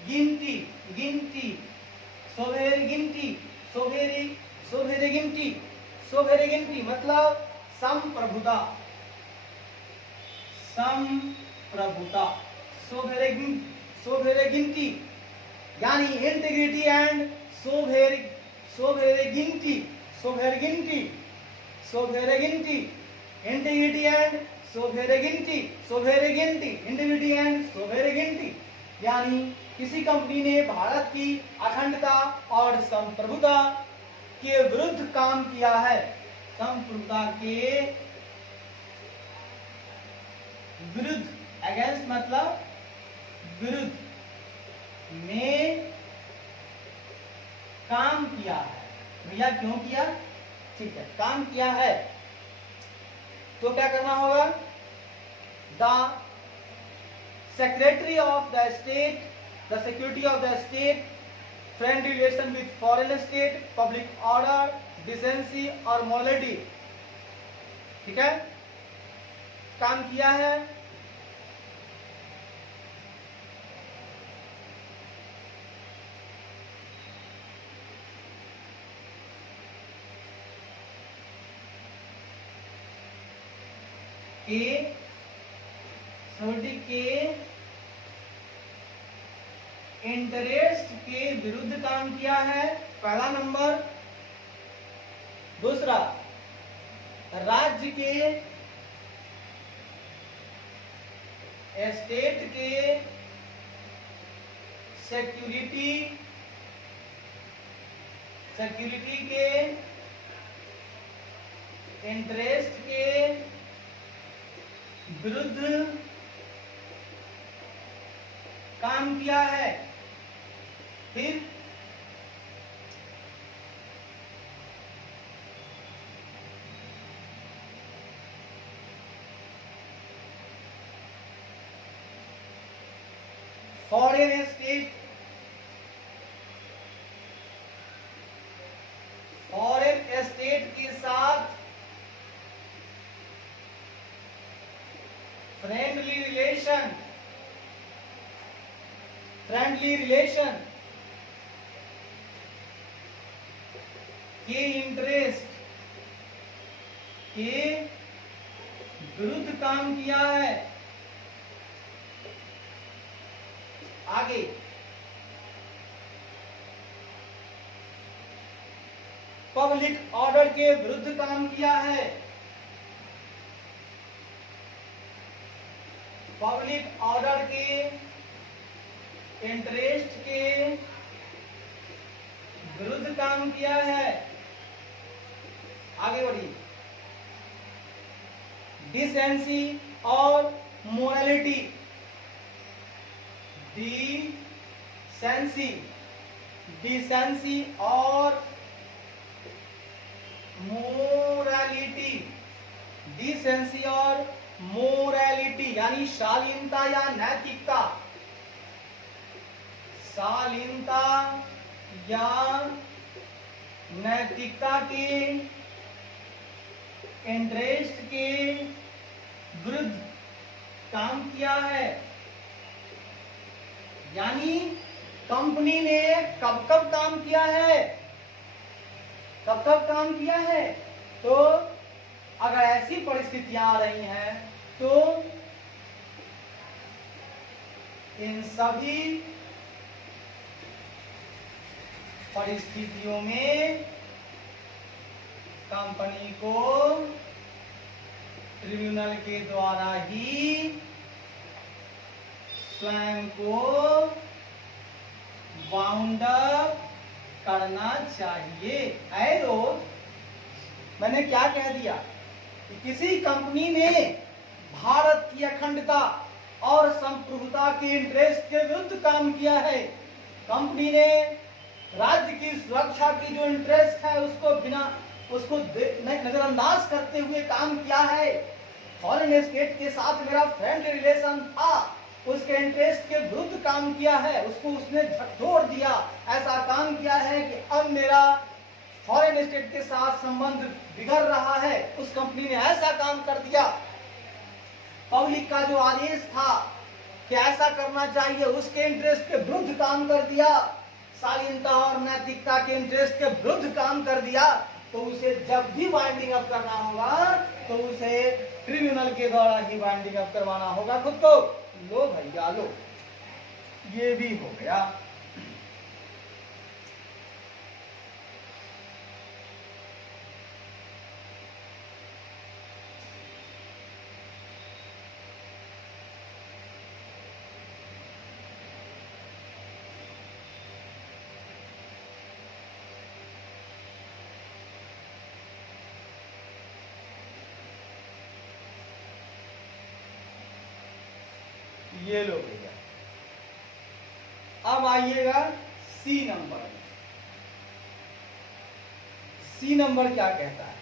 गिनती, गिनती, सोवेरेनिटी, सोवेरेनिटी, सोवेरेनिटी मतलब संप्रभुता, संप्रभुता, सोवेरेनिटी यानी integrity and sovereignty, sovereignty, sovereignty, integrity and sovereignty, sovereignty, integrity and sovereignty यानी किसी कंपनी ने भारत की अखंडता और संप्रभुता के विरुद्ध काम किया है। संप्रभुता के विरुद्ध, अगेंस्ट मतलब विरुद्ध में काम किया है। भैया क्यों किया? ठीक है, काम किया है तो क्या करना होगा? The secretary of the state, the security of the state, friendly relation with foreign state, public order, decency और मॉरलिटी। ठीक है, काम किया है। के इंटरेस्ट के विरुद्ध काम किया है, पहला नंबर। दूसरा, राज्य के, स्टेट के सिक्योरिटी सिक्योरिटी के, इंटरेस्ट के विरुद्ध काम किया है। फिर फॉरेन स्टेट, फॉरेन स्टेट के साथ फ्रेंडली रिलेशन, फ्रेंडली रिलेशन के इंटरेस्ट के विरुद्ध काम किया है। आगे पब्लिक ऑर्डर के विरुद्ध काम किया है। पब्लिक ऑर्डर के, इंटरेस्ट के विरुद्ध काम किया है। आगे बढ़िए, डिसेंसी और मोरालिटी, डिसेंसी, डिसेंसी और मोरालिटी, डिसेंसी और मोरालिटी यानी शालीनता या नैतिकता, शालीनता या नैतिकता के, इंटरेस्ट के विरुद्ध काम किया है। यानी कंपनी ने कब कब काम किया है, कब कब काम किया है, तो अगर ऐसी परिस्थितियां आ रही हैं तो इन सभी परिस्थितियों में कंपनी को ट्रिब्यूनल के द्वारा ही स्वयं को बाउंड अप करना चाहिए। ऐ दोस्त, मैंने क्या कह दिया कि किसी कंपनी ने भारत की अखंडता और संप्रभुता के इंटरेस्ट के विरुद्ध काम किया है। कंपनी ने राज्य की सुरक्षा की जो इंटरेस्ट है उसको नजरअंदाज करते हुए काम किया है। फॉरेन स्टेट के साथ मेरा फ्रेंडली रिलेशन था, उसके इंटरेस्ट के विरुद्ध काम किया है, उसको उसने झकझोर दिया। ऐसा काम किया है कि अब मेरा फॉरेन स्टेट के साथ संबंध बिगड़ रहा है। उस कंपनी ने ऐसा काम कर दिया। पब्लिक का जो आदेश था कि ऐसा करना चाहिए, उसके इंटरेस्ट के विरुद्ध काम कर दिया, शालीनता और नैतिकता के इंटरेस्ट के विरुद्ध काम कर दिया, तो उसे जब भी वाइंडिंग अप करना होगा तो उसे ट्रिब्यूनल के द्वारा ही वाइंडिंग अप करवाना होगा खुद को। लो भैया लो, ये भी हो गया। ये लो भैया। अब आइएगा सी नंबर में। सी नंबर क्या कहता है?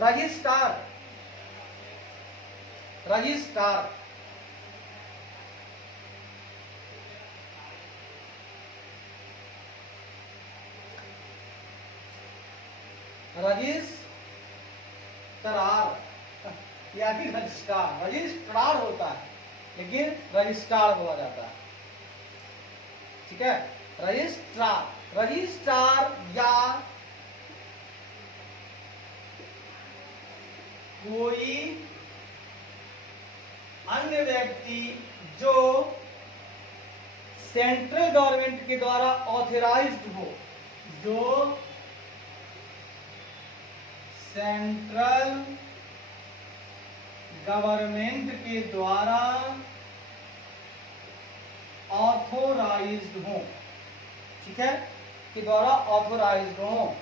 रजिस्ट्रार, रजिस्ट्रार रजिस्ट्रार यानी रजिस्ट्रार, रजिस्ट्रार होता है लेकिन रजिस्ट्रार बोला जाता है। ठीक है, रजिस्ट्रार, रजिस्ट्रार या कोई अन्य व्यक्ति जो सेंट्रल गवर्नमेंट के द्वारा ऑथराइज्ड हो, जो सेंट्रल गवर्नमेंट के द्वारा ऑथोराइज्ड हो, ठीक है, के द्वारा ऑथोराइज्ड हो।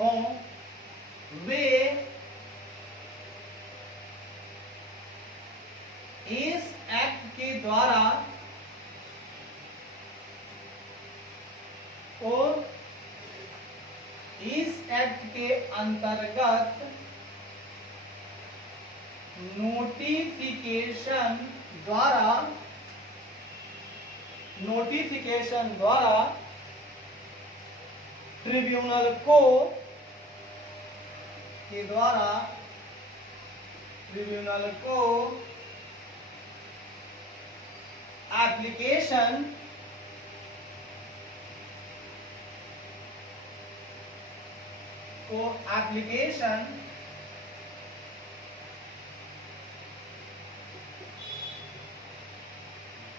हों वे इस एक्ट के द्वारा और इस एक्ट के अंतर्गत नोटिफिकेशन द्वारा ट्रिब्यूनल को एप्लीकेशन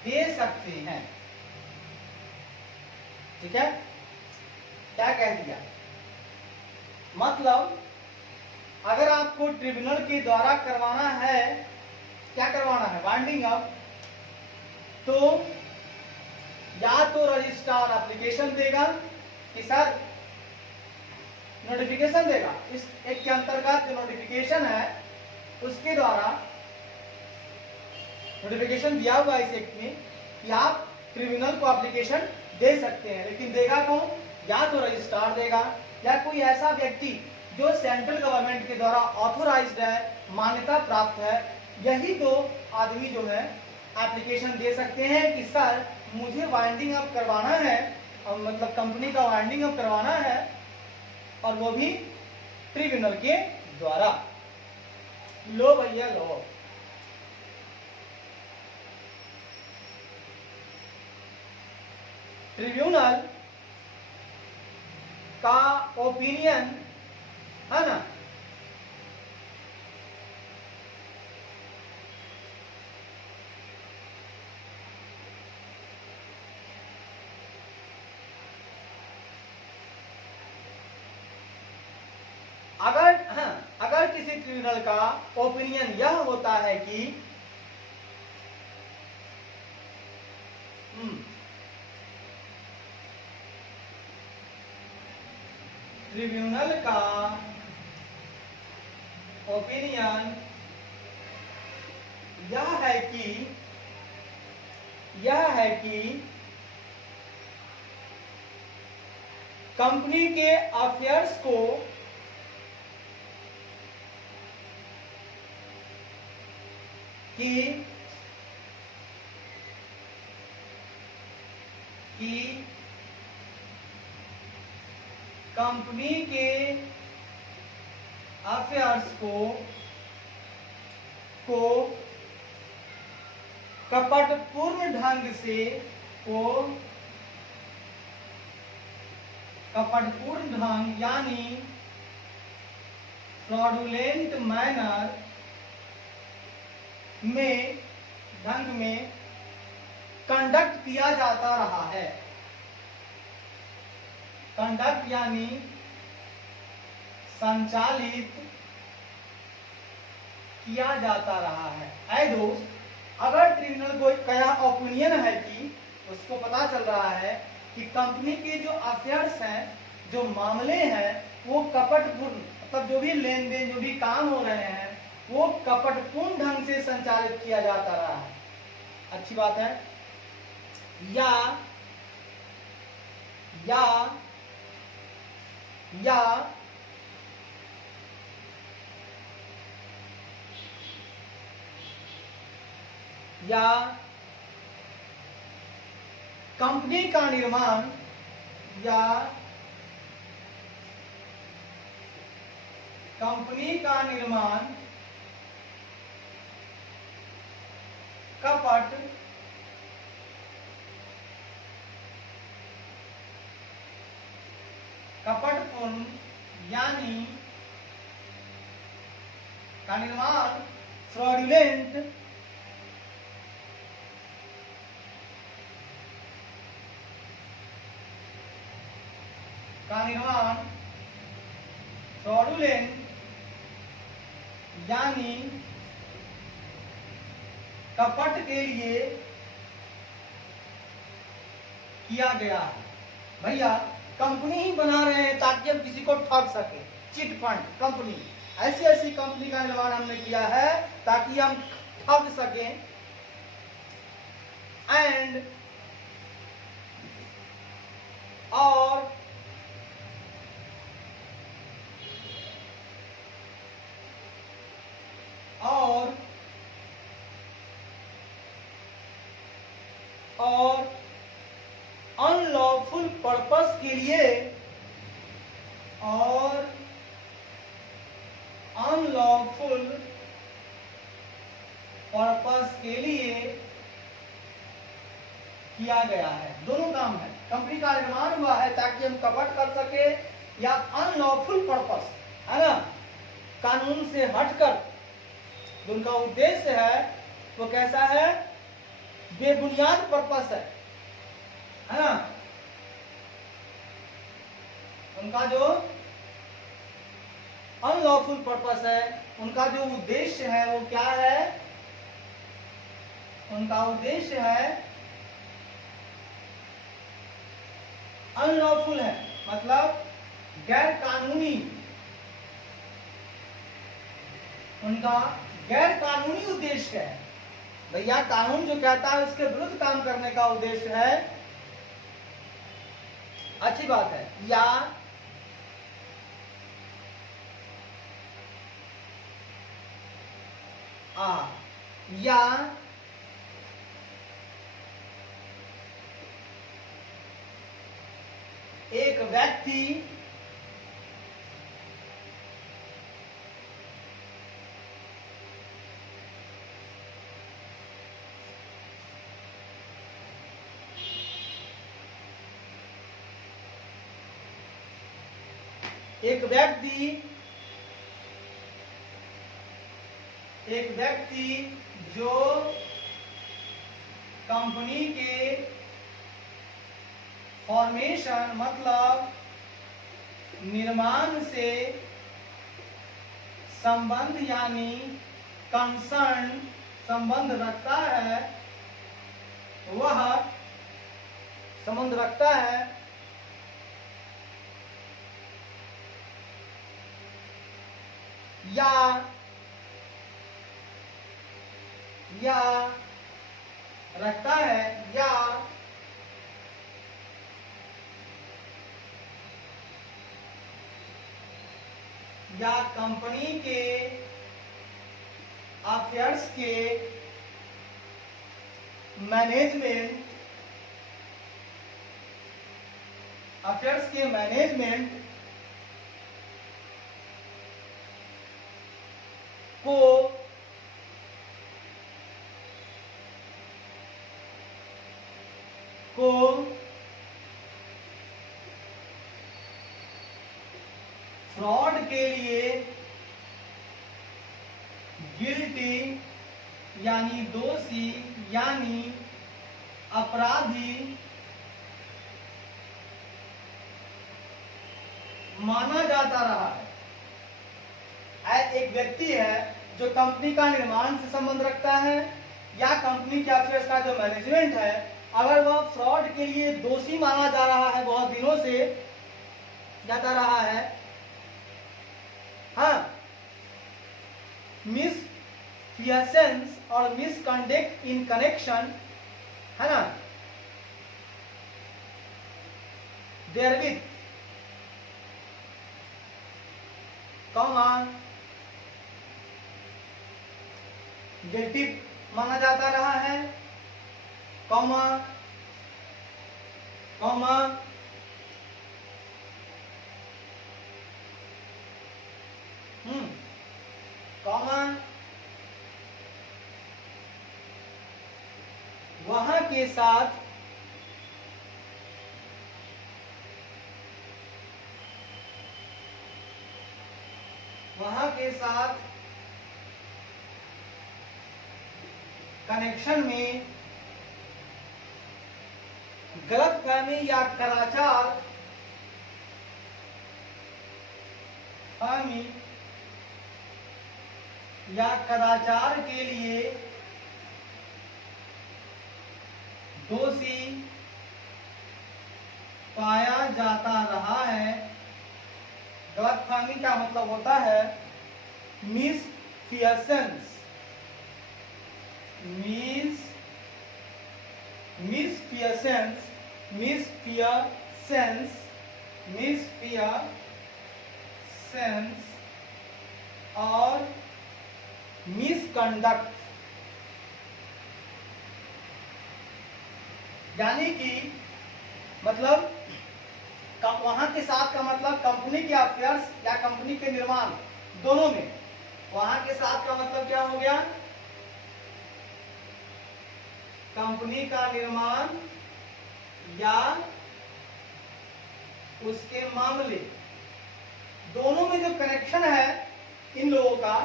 दे सकते हैं। ठीक है, क्या कह दिया, मतलब अगर आपको ट्रिब्यूनल के द्वारा करवाना है, क्या करवाना है, वाइंडिंग अप, तो या तो रजिस्ट्रार एप्लीकेशन देगा कि सर नोटिफिकेशन देगा, इस एक के अंतर्गत जो नोटिफिकेशन है उसके द्वारा नोटिफिकेशन दिया हुआ है इस एक्ट में कि आप ट्रिब्यूनल को एप्लीकेशन दे सकते हैं, लेकिन देगा कौन, या तो रजिस्ट्रार देगा या कोई ऐसा व्यक्ति जो सेंट्रल गवर्नमेंट के द्वारा ऑथोराइज्ड है, मान्यता प्राप्त है, यही दो आदमी जो है एप्लीकेशन दे सकते हैं कि सर मुझे वाइंडिंग अप करवाना है, और मतलब कंपनी का वाइंडिंग अप करवाना है, और वो भी ट्रिब्यूनल के द्वारा। लो भैया लो, ट्रिब्यूनल का ओपिनियन है ना, अगर किसी ट्रिब्यूनल का ओपिनियन यह होता है कि ट्रिब्यूनल का ओपिनियन यह है कि कंपनी के अफेयर्स को कि कंपनी के अफेयर्स को कपटपूर्ण ढंग से यानी फ्रॉडुलेंट मैनर में कंडक्ट किया जाता रहा है। कंडक्ट यानी संचालित किया जाता रहा है। ऐ दोस्त, अगर ट्रिब्यूनल को क्या ओपिनियन है कि उसको पता चल रहा है कि कंपनी के जो अफेयर्स हैं, जो मामले हैं, वो कपटपूर्ण, मतलब जो भी लेन देन, जो भी काम हो रहे हैं, वो कपटपूर्ण ढंग से संचालित किया जाता रहा है, अच्छी बात है, या कंपनी का निर्माण का निर्माण फ्रॉडुलेंट का निर्माण फ्रॉडुलेंट यानी कपट के लिए किया गया है। भैया कंपनी ही बना रहे हैं ताकि हम किसी को ठग सके, चिट फंड कंपनी, ऐसी ऐसी कंपनी का निर्माण हमने किया है ताकि हम ठग सकें। एंड और अनलॉफुल पर्पस के लिए और अनलॉफुल पर्पस के लिए किया गया है। दोनों काम है, कंपनी का निर्माण हुआ है ताकि हम कपट कर सके, या अनलॉफुल पर्पस है ना, कानून से हटकर उनका उद्देश्य है वो कैसा है, बेबुनियाद पर्पस है ना। उनका जो अनलॉफुल पर्पस है, उनका जो उद्देश्य है वो क्या है, उनका उद्देश्य है अनलॉफुल है, मतलब गैर कानूनी, उनका गैर कानूनी उद्देश्य है। भैया कानून जो कहता है उसके विरुद्ध काम करने का उद्देश्य है, अच्छी बात है। या एक व्यक्ति जो कंपनी के फॉर्मेशन मतलब निर्माण से संबंध यानी कंसर्न संबंध रखता है, वह संबंध रखता है या रखता है या कंपनी के अफेयर्स के मैनेजमेंट को फ्रॉड के लिए गिल्टी यानी दोषी यानी अपराधी माना जाता रहा है। एक व्यक्ति है जो कंपनी का निर्माण से संबंध रखता है या कंपनी के अफेयर्स का जो मैनेजमेंट है, अगर वह फ्रॉड के लिए दोषी माना जा रहा है, बहुत दिनों से जाता रहा है, हाँ, मिसफियसेंस और मिसकंडक्ट इन कनेक्शन है ना, देयरविथ गिल्टी माना जाता रहा है, कॉमा वहां के साथ कनेक्शन में गलतफहमी या कदाचार फहमी या कदाचार के लिए दोषी पाया जाता रहा है। गलतफहमी का मतलब होता है मिसफियसेंस, और मिसकंडक्ट, यानी कि मतलब वहां के साथ का मतलब कंपनी के अफेयर्स या कंपनी के निर्माण दोनों में। वहां के साथ का मतलब क्या हो गया? कंपनी का निर्माण या उसके मामले, दोनों में जो कनेक्शन है इन लोगों का,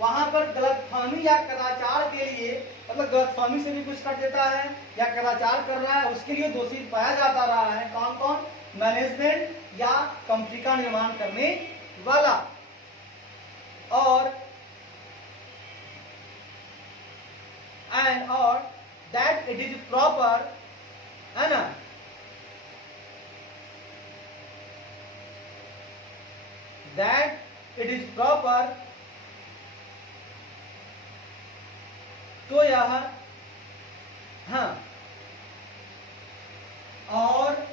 वहां पर गलतफहमी या कदाचार के लिए, मतलब गलतफहमी से भी कुछ कर देता है या कदाचार कर रहा है, उसके लिए दोषी पाया जाता रहा है। कौन कौन? मैनेजमेंट या कंपनी का निर्माण करने वाला। और दैट इट इज प्रॉपर, है ना, दैट इट इज प्रॉपर, तो यह, हाँ, और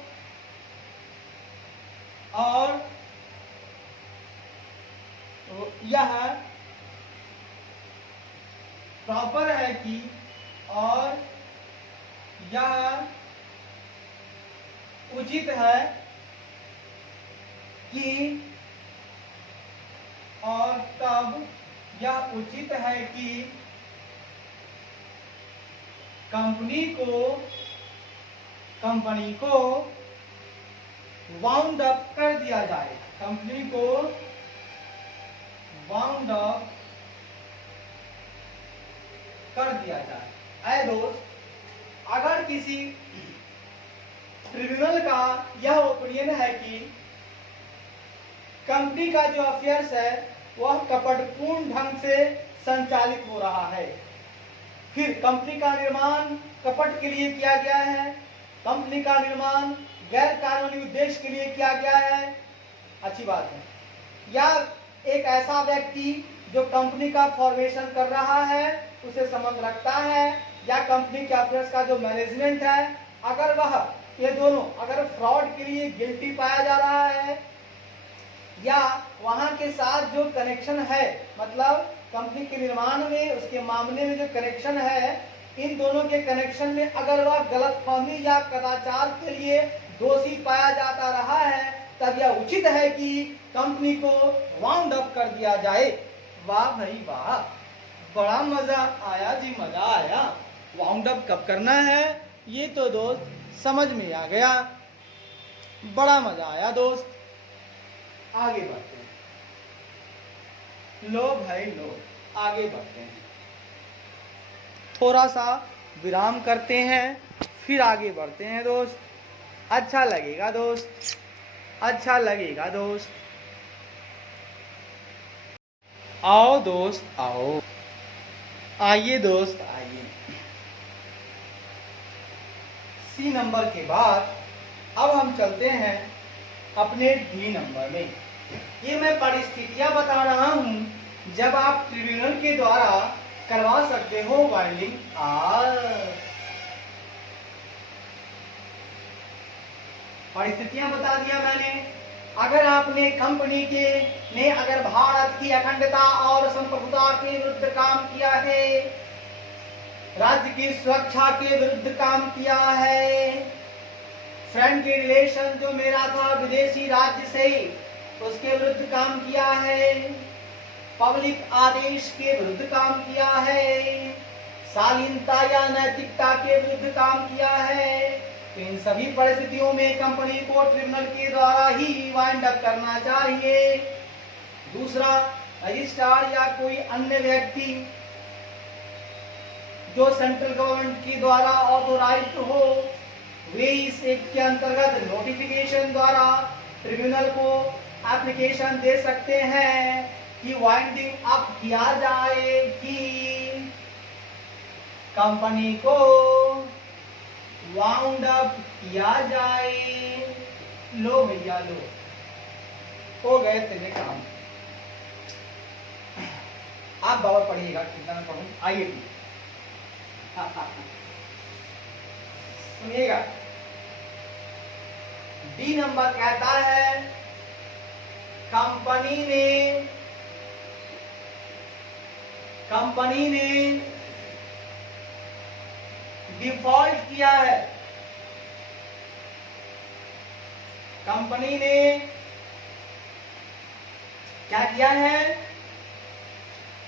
यह प्रॉपर है कि, और यह उचित है कि, और तब यह उचित है कि कंपनी को वाउंड अप कर दिया जाए, कंपनी को वाउंड अप कर दिया जाए। ऐ दोस्त, अगर किसी ट्रिब्यूनल का यह ओपिनियन है कि कंपनी का जो अफेयर्स है वह कपटपूर्ण ढंग से संचालित हो रहा है, फिर कंपनी का निर्माण कपट के लिए किया गया है, कंपनी का निर्माण गैर कानूनी उद्देश्य के लिए किया गया है, अच्छी बात है, या एक ऐसा व्यक्ति जो कंपनी का फॉर्मेशन कर रहा है उसे संबंध रखता है, या कंपनी के अफेयर्स का जो मैनेजमेंट है, अगर वह, ये दोनों अगर फ्रॉड के लिए गिल्टी पाया जा रहा है, या वहां के साथ जो कनेक्शन है, मतलब कंपनी के निर्माण में उसके मामले में जो कनेक्शन है, इन दोनों के कनेक्शन में अगर वह गलतफहमी या कदाचार के लिए दोषी पाया जाता रहा है, तब यह उचित है कि कंपनी को वाउंड अप कर दिया जाए। वाह भाई वाह, बड़ा मजा आया जी, मजा आया। वाउंड अप कब करना है ये तो दोस्त समझ में आ गया, बड़ा मजा आया दोस्त। आगे बढ़ते हैं, लो भाई लो, आगे बढ़ते हैं, थोड़ा सा विराम करते हैं, फिर आगे बढ़ते हैं दोस्त। अच्छा लगेगा दोस्त, अच्छा लगेगा दोस्त। आओ दोस्त आओ, आइए दोस्त आइए। सी नंबर के बाद अब हम चलते हैं अपने डी नंबर में। ये मैं परिस्थितियां बता रहा हूं जब आप ट्रिब्यूनल के द्वारा करवा सकते हो वाइंडिंग। परिस्थितियां बता दिया मैंने। अगर आपने कंपनी के ने अगर भारत की अखंडता और संप्रभुता के विरुद्ध काम किया है, राज्य की सुरक्षा के विरुद्ध काम किया है, फ्रेंड के रिलेशन जो मेरा था विदेशी राज्य से उसके विरुद्ध काम किया है, पब्लिक आदेश के विरुद्ध काम किया है, शालीनता या नैतिकता के विरुद्ध काम किया है, तो इन सभी परिस्थितियों में कंपनी को ट्रिब्यूनल के द्वारा ही वाइंड अप करना चाहिए। दूसरा, रजिस्ट्रार या कोई अन्य व्यक्ति जो सेंट्रल गवर्नमेंट के द्वारा ऑथोराइज्ड हो, वे इस एक्ट के अंतर्गत नोटिफिकेशन द्वारा ट्रिब्यूनल को एप्लीकेशन दे सकते हैं कि वाइंडिंग अप किया जाए, कि कंपनी को वाउंड अप किया जाए। लो भैया लो, हो गए तेरे काम। आप बाबा पढ़िएगा, कितना मैं पढ़ूं, आइए सुनिएगा। डी नंबर कहता है कंपनी ने डिफॉल्ट किया है। कंपनी ने क्या किया है?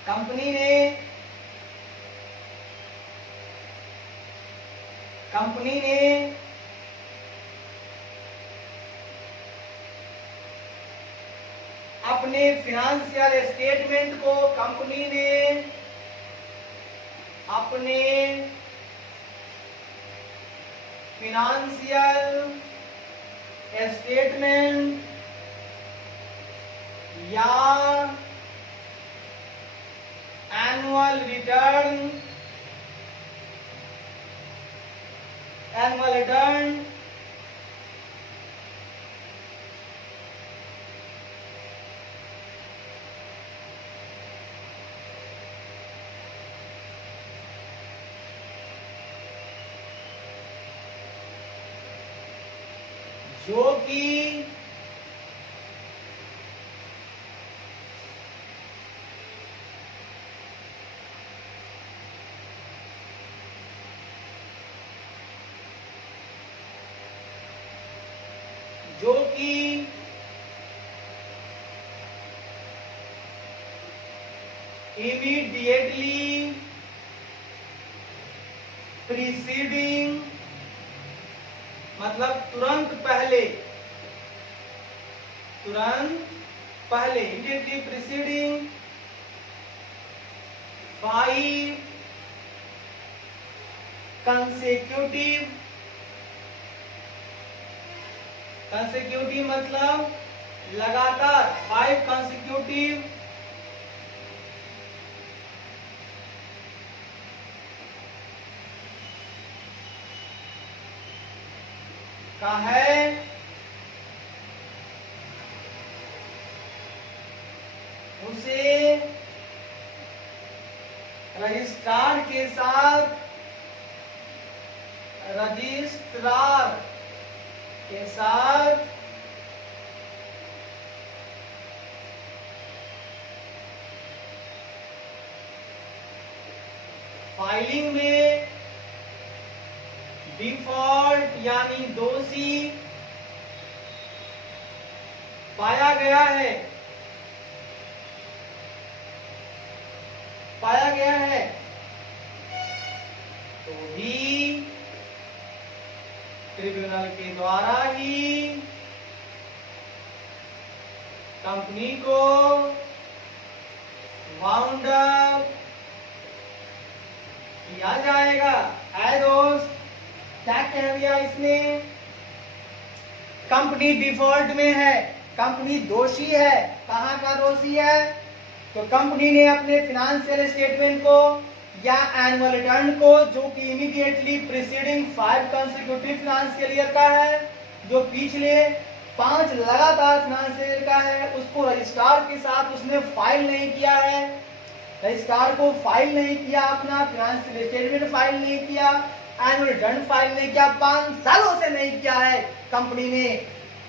कंपनी ने अपने फिनेंशियल स्टेटमेंट को अपने फिनेंशियल स्टेटमेंट या एनुअल रिटर्न जो कि immediately preceding, मतलब तुरंत पहले immediately preceding 5 consecutive मतलब लगातार 5 consecutive का है उसे रजिस्ट्रार के साथ फाइलिंग में डिफॉल्ट यानी दोषी पाया गया है तो भी ट्रिब्यूनल के द्वारा ही कंपनी को वाउंड अप किया जाएगा। ऐ दोस्त, क्या कह दिया इसने? कंपनी डिफॉल्ट में है, कंपनी दोषी है। कहां का दोषी है? तो कंपनी ने अपने फिनेंशियल स्टेटमेंट को या एनुअल रिटर्न को, जो कि immediately preceding 5 consecutive financial year का है, जो पिछले 5 लगातार फाइनेंशियल ईयर का है, उसको रजिस्ट्रार के साथ उसने फाइल नहीं किया है। रजिस्ट्रार को फाइल नहीं किया, अपना फाइनेंशियल स्टेटमेंट फाइल नहीं किया, एनुअल रिटर्न फाइल नहीं किया, 5 सालों से नहीं किया है कंपनी ने।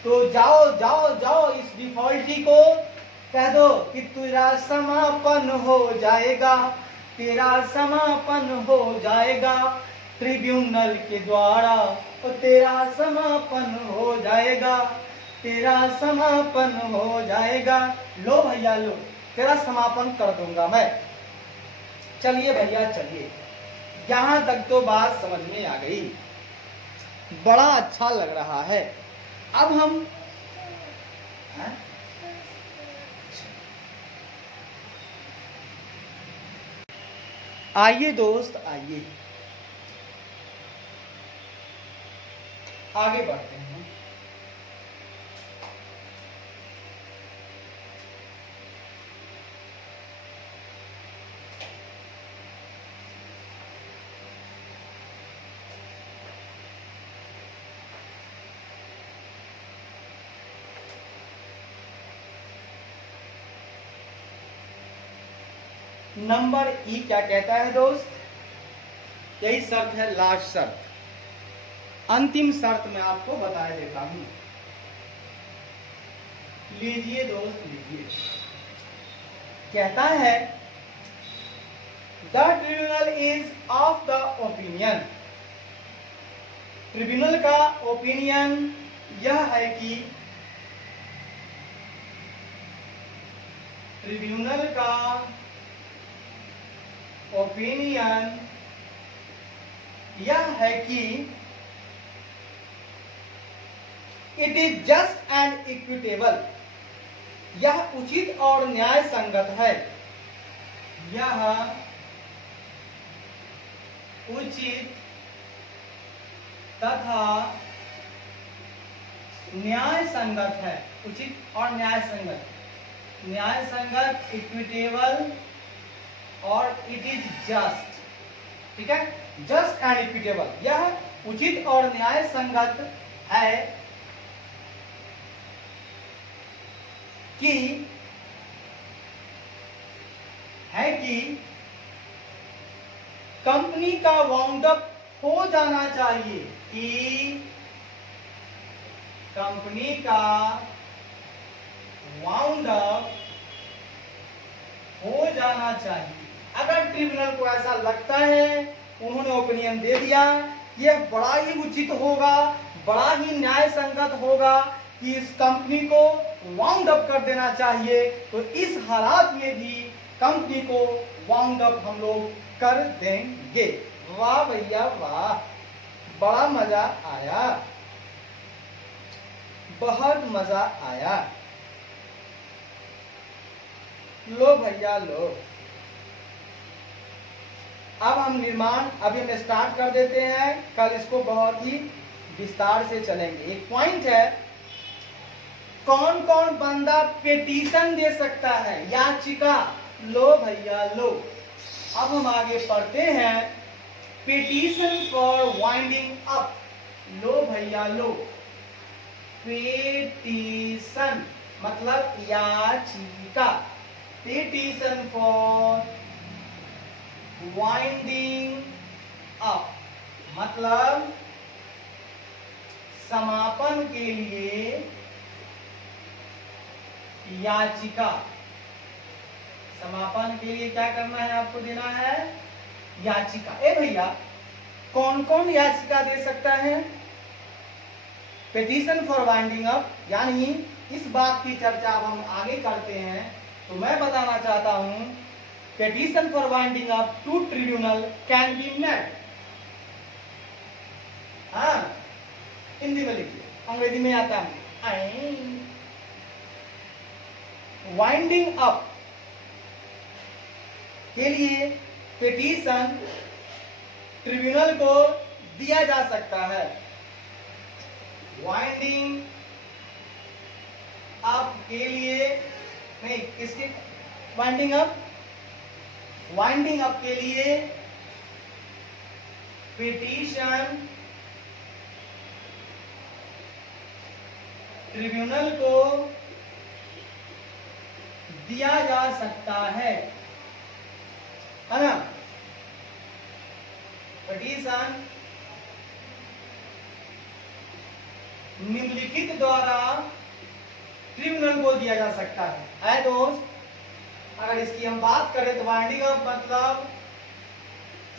तो जाओ इस डिफॉल्टी को कह दो कि तेरा समापन हो जाएगा, ट्रिब्यूनल के द्वारा, तो तेरा समापन हो जाएगा। लो भैया लो, तेरा समापन कर दूंगा मैं। चलिए भैया चलिए, यहां तक तो बात समझ में आ गई, बड़ा अच्छा लग रहा है। अब हम आइए दोस्त, आइए आगे बढ़ते हैं। नंबर ई क्या कहता है दोस्त? यही शर्त है, लास्ट शर्त, अंतिम शर्त मैं आपको बता देता हूं। लीजिए दोस्त, लीजिए। कहता है the tribunal is of the opinion, tribunal का ओपिनियन यह है कि ट्रिब्यूनल का ओपिनियन यह है कि it is just and equitable, यह उचित और न्याय संगत है, यह उचित तथा न्याय संगत है, उचित और न्याय संगत, न्याय संगत, इक्विटेबल और इट इज जस्ट, ठीक है, जस्ट एंड इक्विटेबल, यह उचित और न्याय संगत है कि कंपनी का वाउंड अप हो जाना चाहिए, कि कंपनी का वाउंड अप हो जाना चाहिए। अगर ट्रिब्यूनल को ऐसा लगता है, उन्होंने ओपिनियन दे दिया, यह बड़ा ही उचित होगा, बड़ा ही न्याय संगत होगा कि इस कंपनी को वाउंड अप कर देना चाहिए, तो इस हालात में भी कंपनी को वाउंड अप हम लोग कर देंगे। वाह भैया वाह, बड़ा मजा आया, बहुत मजा आया। लो भैया लो, अब हम निर्माण अभी हम स्टार्ट कर देते हैं, कल इसको बहुत ही विस्तार से चलेंगे। एक पॉइंट है, कौन कौन बंदा पिटीशन दे सकता है, याचिका। लो भैया लो, अब हम आगे पढ़ते हैं, पिटीशन फॉर वाइंडिंग अप। लो भैया लो, पिटीशन मतलब याचिका, पिटीशन फॉर वाइंडिंग अप मतलब समापन के लिए याचिका। समापन के लिए क्या करना है, आपको देना है याचिका। ए भैया, कौन कौन याचिका दे सकता है? पिटीशन फॉर वाइंडिंग अप, यानी इस बात की चर्चा अब हम आगे करते हैं, तो मैं बताना चाहता हूं, petition for winding up to tribunal can be made. हाँ, हिंदी में लिखिए, अंग्रेजी में आता है। वाइंडिंग अप के लिए पिटीशन ट्रिब्यूनल को दिया जा सकता है। वाइंडिंग अप के लिए नहीं, किसके वाइंडिंग अप? वाइंडिंग अप के लिए पिटीशन ट्रिब्यूनल को दिया जा सकता है ना? पिटीशन निम्नलिखित द्वारा ट्रिब्यूनल को दिया जा सकता है दोस्त। अगर इसकी हम बात करें तो वाइंडिंग अप मतलब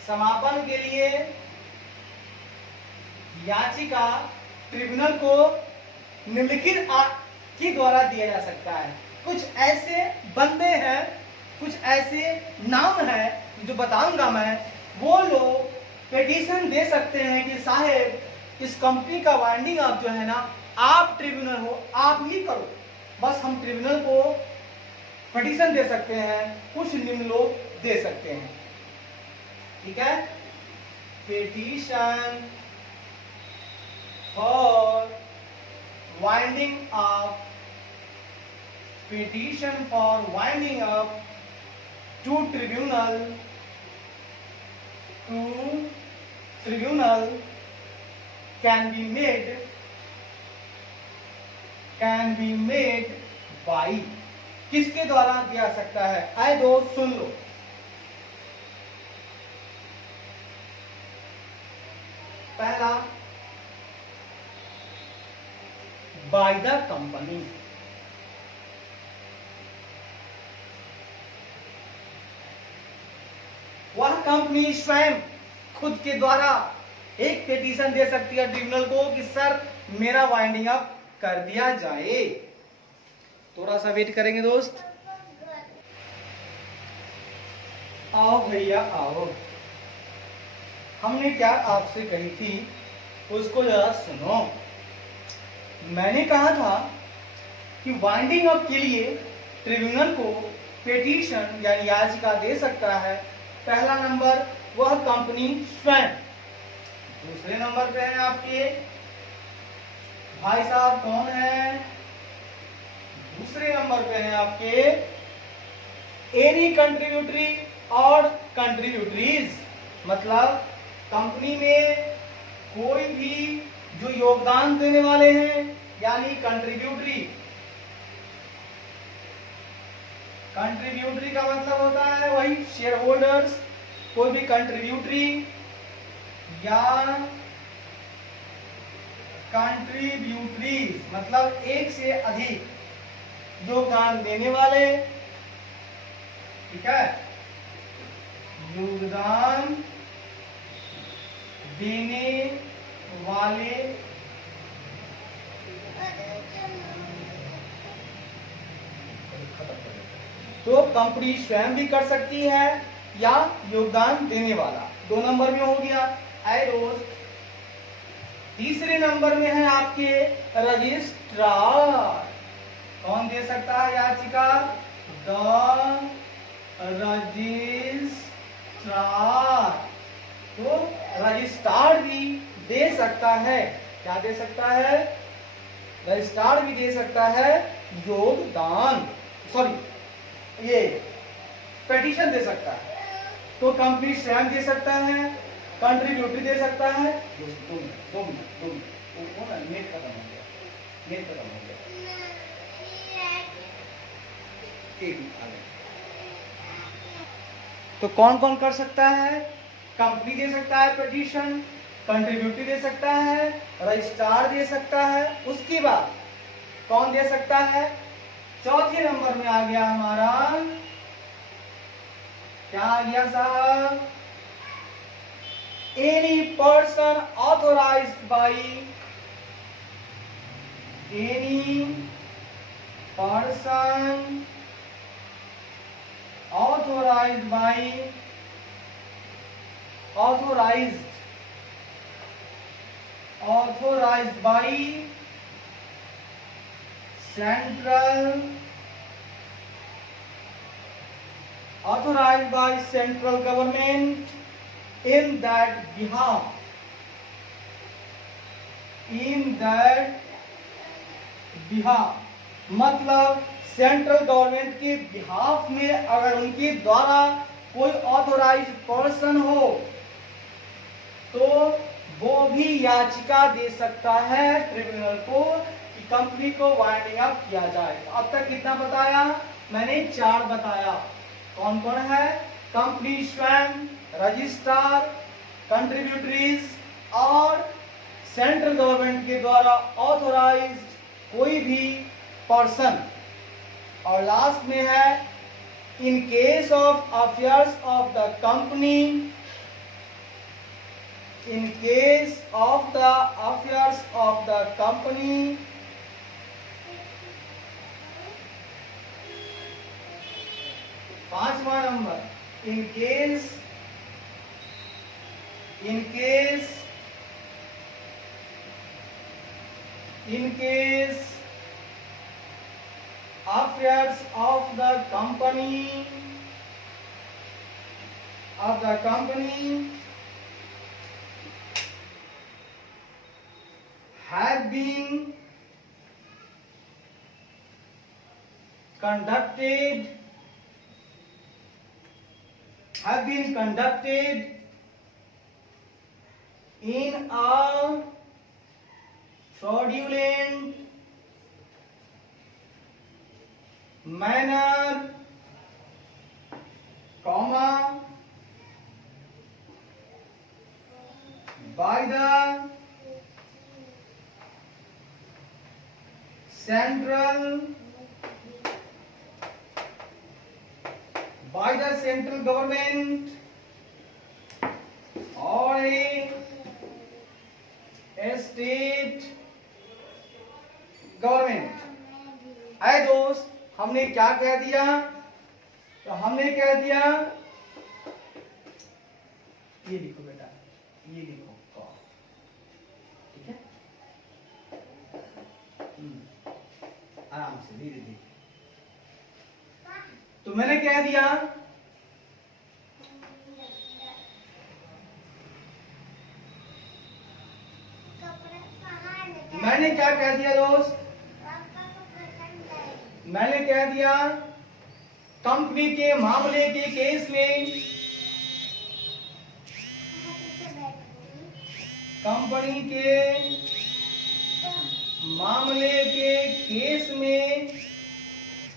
समापन के लिए याचिका ट्रिब्यूनल को निम्नलिखित के द्वारा दिया जा सकता है। कुछ ऐसे बंदे हैं, कुछ ऐसे नाम हैं जो बताऊंगा मैं, वो लोग पिटीशन दे सकते हैं कि साहेब इस कंपनी का वाइंडिंग अप जो है ना, आप ट्रिब्यूनल हो, आप ही करो। बस हम ट्रिब्यूनल को पिटीशन दे सकते हैं, कुछ निम्न लोग दे सकते हैं। ठीक है, petition for winding up, petition for winding up to tribunal can be made by, किसके द्वारा किया सकता है? आए दोस्त सुन लो, पहला बाय द कंपनी, वह कंपनी स्वयं खुद के द्वारा एक पिटीशन दे सकती है ट्रिब्यूनल को कि सर मेरा वाइंडिंग अप कर दिया जाए। थोड़ा सा वेट करेंगे दोस्त। आओ भैया आओ, हमने क्या आपसे कही थी उसको जरा सुनो। मैंने कहा था कि वाइंडिंग अप के लिए ट्रिब्यूनल को पिटीशन यानी याचिका दे सकता है पहला नंबर वह कंपनी स्वयं, दूसरे नंबर पे है आपके भाई साहब कौन है, दूसरे नंबर पे है आपके एनी कंट्रीब्यूटरी और कंट्रीब्यूटरीज, मतलब कंपनी में कोई भी जो योगदान देने वाले हैं यानी कंट्रीब्यूटरी। कंट्रीब्यूटरी का मतलब होता है वही शेयर होल्डर्स, कोई भी कंट्रीब्यूटरी या कंट्रीब्यूटरीज मतलब एक से अधिक योगदान देने वाले, ठीक है, योगदान देने वाले तो कंपनी स्वयं भी कर सकती है या योगदान देने वाला, दो नंबर में हो गया एरोज। तीसरे नंबर में है आपके रजिस्ट्रार, कौन दे सकता है याचिका? द रजिस्ट्रार, तो रजिस्ट्रार भी दे सकता है, क्या दे सकता है? रजिस्ट्रार भी दे सकता है योगदान, सॉरी ये पिटीशन दे सकता है। तो कंपनी स्वयं दे सकता है, कंट्रीब्यूटरी दे सकता है। दो मिनट नेट खत्म हो गया, नेट खत्म हो गया, एक मिनट। तो कौन कौन कर सकता है? कंपनी दे सकता है पिटीशन, कंट्रीब्यूटरी दे सकता है, रजिस्ट्रार दे सकता है। उसके बाद कौन दे सकता है? चौथे नंबर में आ गया हमारा, क्या आ गया साहब? Any person authorized by, any person authorized by, authorized by central, authorized by central government in that behalf, मतलब सेंट्रल गवर्नमेंट के बिहाफ में अगर उनके द्वारा कोई ऑथोराइज्ड पर्सन हो तो वो भी याचिका दे सकता है ट्रिब्यूनल को कि कंपनी को वाइंडिंग अप किया जाए। अब तक कितना बताया मैंने? 4 बताया। कौन कौन है? कंपनी स्वयं, रजिस्ट्रार, कंट्रीब्यूटरीज और सेंट्रल गवर्नमेंट के द्वारा ऑथोराइज्ड कोई भी पर्सन। और लास्ट में है in case of affairs of the company, in case of the affairs of the company पांचवा number, in case affairs of the company of the company have been conducted in a fraudulent manner, comma, by the central government or a state government. है दोस्त, हमने क्या कह दिया? तो हमने कह दिया, ये लिखो बेटा, ये लिखो का, ठीक है, आराम से धीरे धीरे। तो मैंने कह दिया मैंने क्या कह दिया दोस्त? मैंने कह दिया कंपनी के मामले के केस में, कंपनी के मामले के केस में,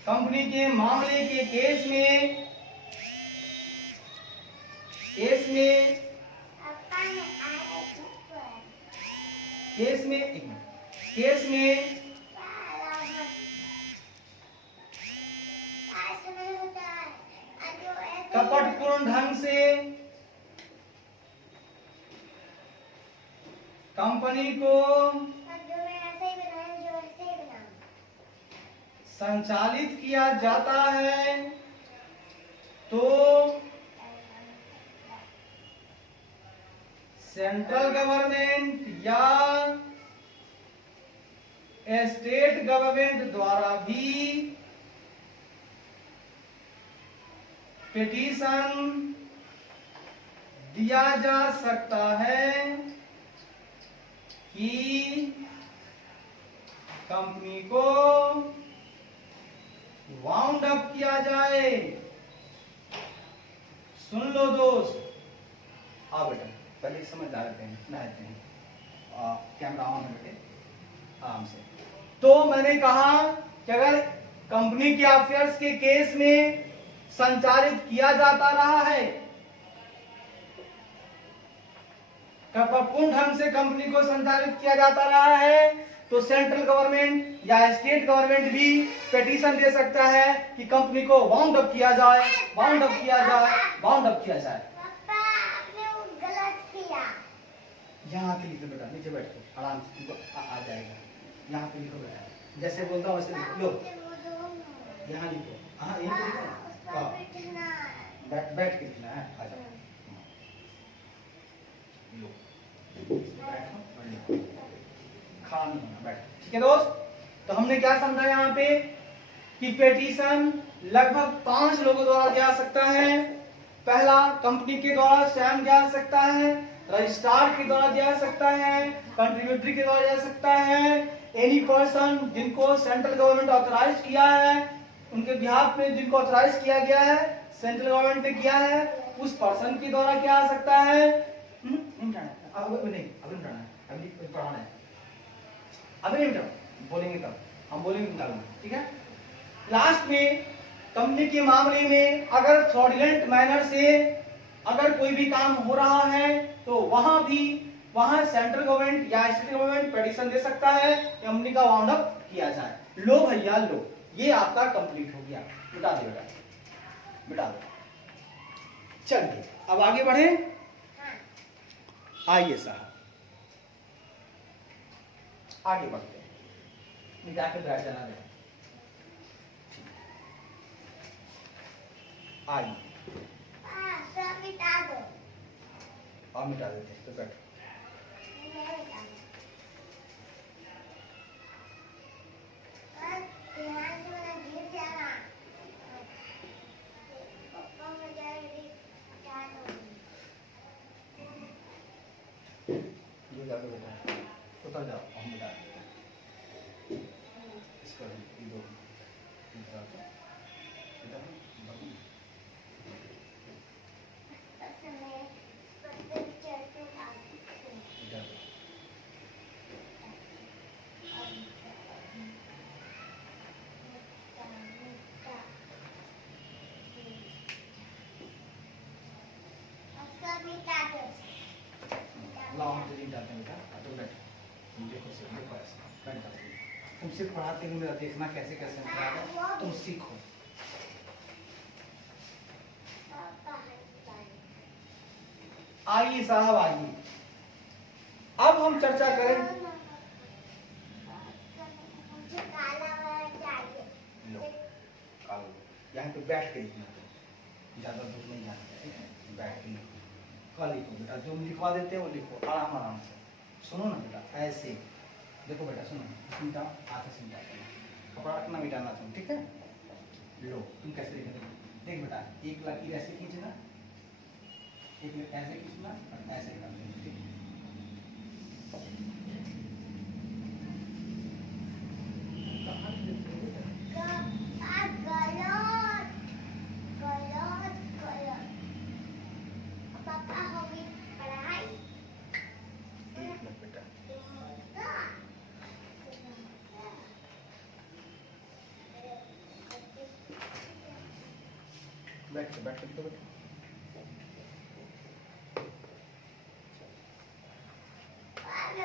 कंपनी के मामले के केस में एक मिनट, केस में कपटपूर्ण ढंग से कंपनी को संचालित किया जाता है तो सेंट्रल गवर्नमेंट या स्टेट गवर्नमेंट द्वारा भी पिटीशन दिया जा सकता है कि कंपनी को वाउंड अप किया जाए। सुन लो दोस्त, आओ बेटा पहले समझ ला लेते हैं, कैमरा ऑन है बेटे, आराम से। तो मैंने कहा कि अगर कंपनी के अफेयर्स के केस में संचालित किया जाता रहा है, कपटपूर्ण ढंग से कंपनी को संचालित किया जाता रहा है, तो सेंट्रल गवर्नमेंट या स्टेट गवर्नमेंट भी पिटीशन दे सकता है कि कंपनी को वाउंड अप किया जाए, वाउंड अप किया जाए, वाउंड अप किया जाए। यहाँ पे लिखो बेटा, नीचे बैठो आराम से, आ जाएगा। यहाँ पे लिखो बेटा, जैसे बोलता हूँ वैसे लिखो। लो यहाँ लिखो, हाँ यहीं पे लिखो, बैठ के लिखना है। आ जाओ, लो बैठो, खड़ा नहीं होना, बैठ। ठीक है दोस्त, तो हमने क्या समझा यहाँ पे कि पिटीशन लगभग 5 लोगों द्वारा दिया सकता है। पहला, कंपनी के द्वारा स्वयं दिया सकता है, रजिस्ट्रार के द्वारा दिया सकता है, कंट्रीब्यूटरी के द्वारा दिया सकता है, एनी पर्सन जिनको सेंट्रल गवर्नमेंट ऑथराइज किया है, उनके बिहाफ में जिनको ऑथराइज किया गया है, सेंट्रल गवर्नमेंट ने किया है, उस पर्सन के द्वारा क्या आ सकता है। अभी नहीं बोलेंगे तब, हम बोलेंगे निकालना, ठीक है। लास्ट में कंपनी के मामले में अगर फ्रॉडुलेंट मैनर से अगर कोई भी काम हो रहा है तो वहां सेंट्रल गवर्नमेंट या स्टेट गवर्नमेंट पिटीशन दे सकता है कि कंपनी का वाउंड अप किया जाए। लो भैया लो, ये आपका कंप्लीट हो गया। मिटा दे बेटा, मिटा दो। चलिए अब आगे बढ़े। आइए साहब आगे बढ़ते हैं, जाके बैठ जाना दे। आइए मिटा दो, और मिटा देते हैं, तो बैठो। उधर जाओ, हम बता देते हैं। इसको ये दो इधर आओ, इधर आओ, इधर आओ। लाओ हम तुझे डालते हैं बेटा, तो बैठ, देखो ऐसे बैठ जाओ। तुम सिर्फ पढ़ाते हो, मेरा देखना कैसे कैसे पढ़ाते, तुम सीखो। आइए साहब आइए, अब हम चर्चा करें। लो कालो, यहाँ पे बैठ के लिखना, ज्यादा दूर नहीं जाना है, ठीक है? बैठ के लिखो, कल लिखो बेटा, जो हम लिखवा देते हैं वो लिखो आराम आराम से। सुनो ना बेटा, ऐसे देखो बेटा, सुनो, इसमें जाओ, हाथ से मिटाते हैं, कपड़ा रखना मिटाना तुम, ठीक है? लो तुम कैसे लिखोगे, देख बेटा, एक लकीर ऐसे खींचना, एक ऐसे खींचना और ऐसे कर देना, ठीक है? एक मिनट बेटा, बैठ के लिखो बेटा।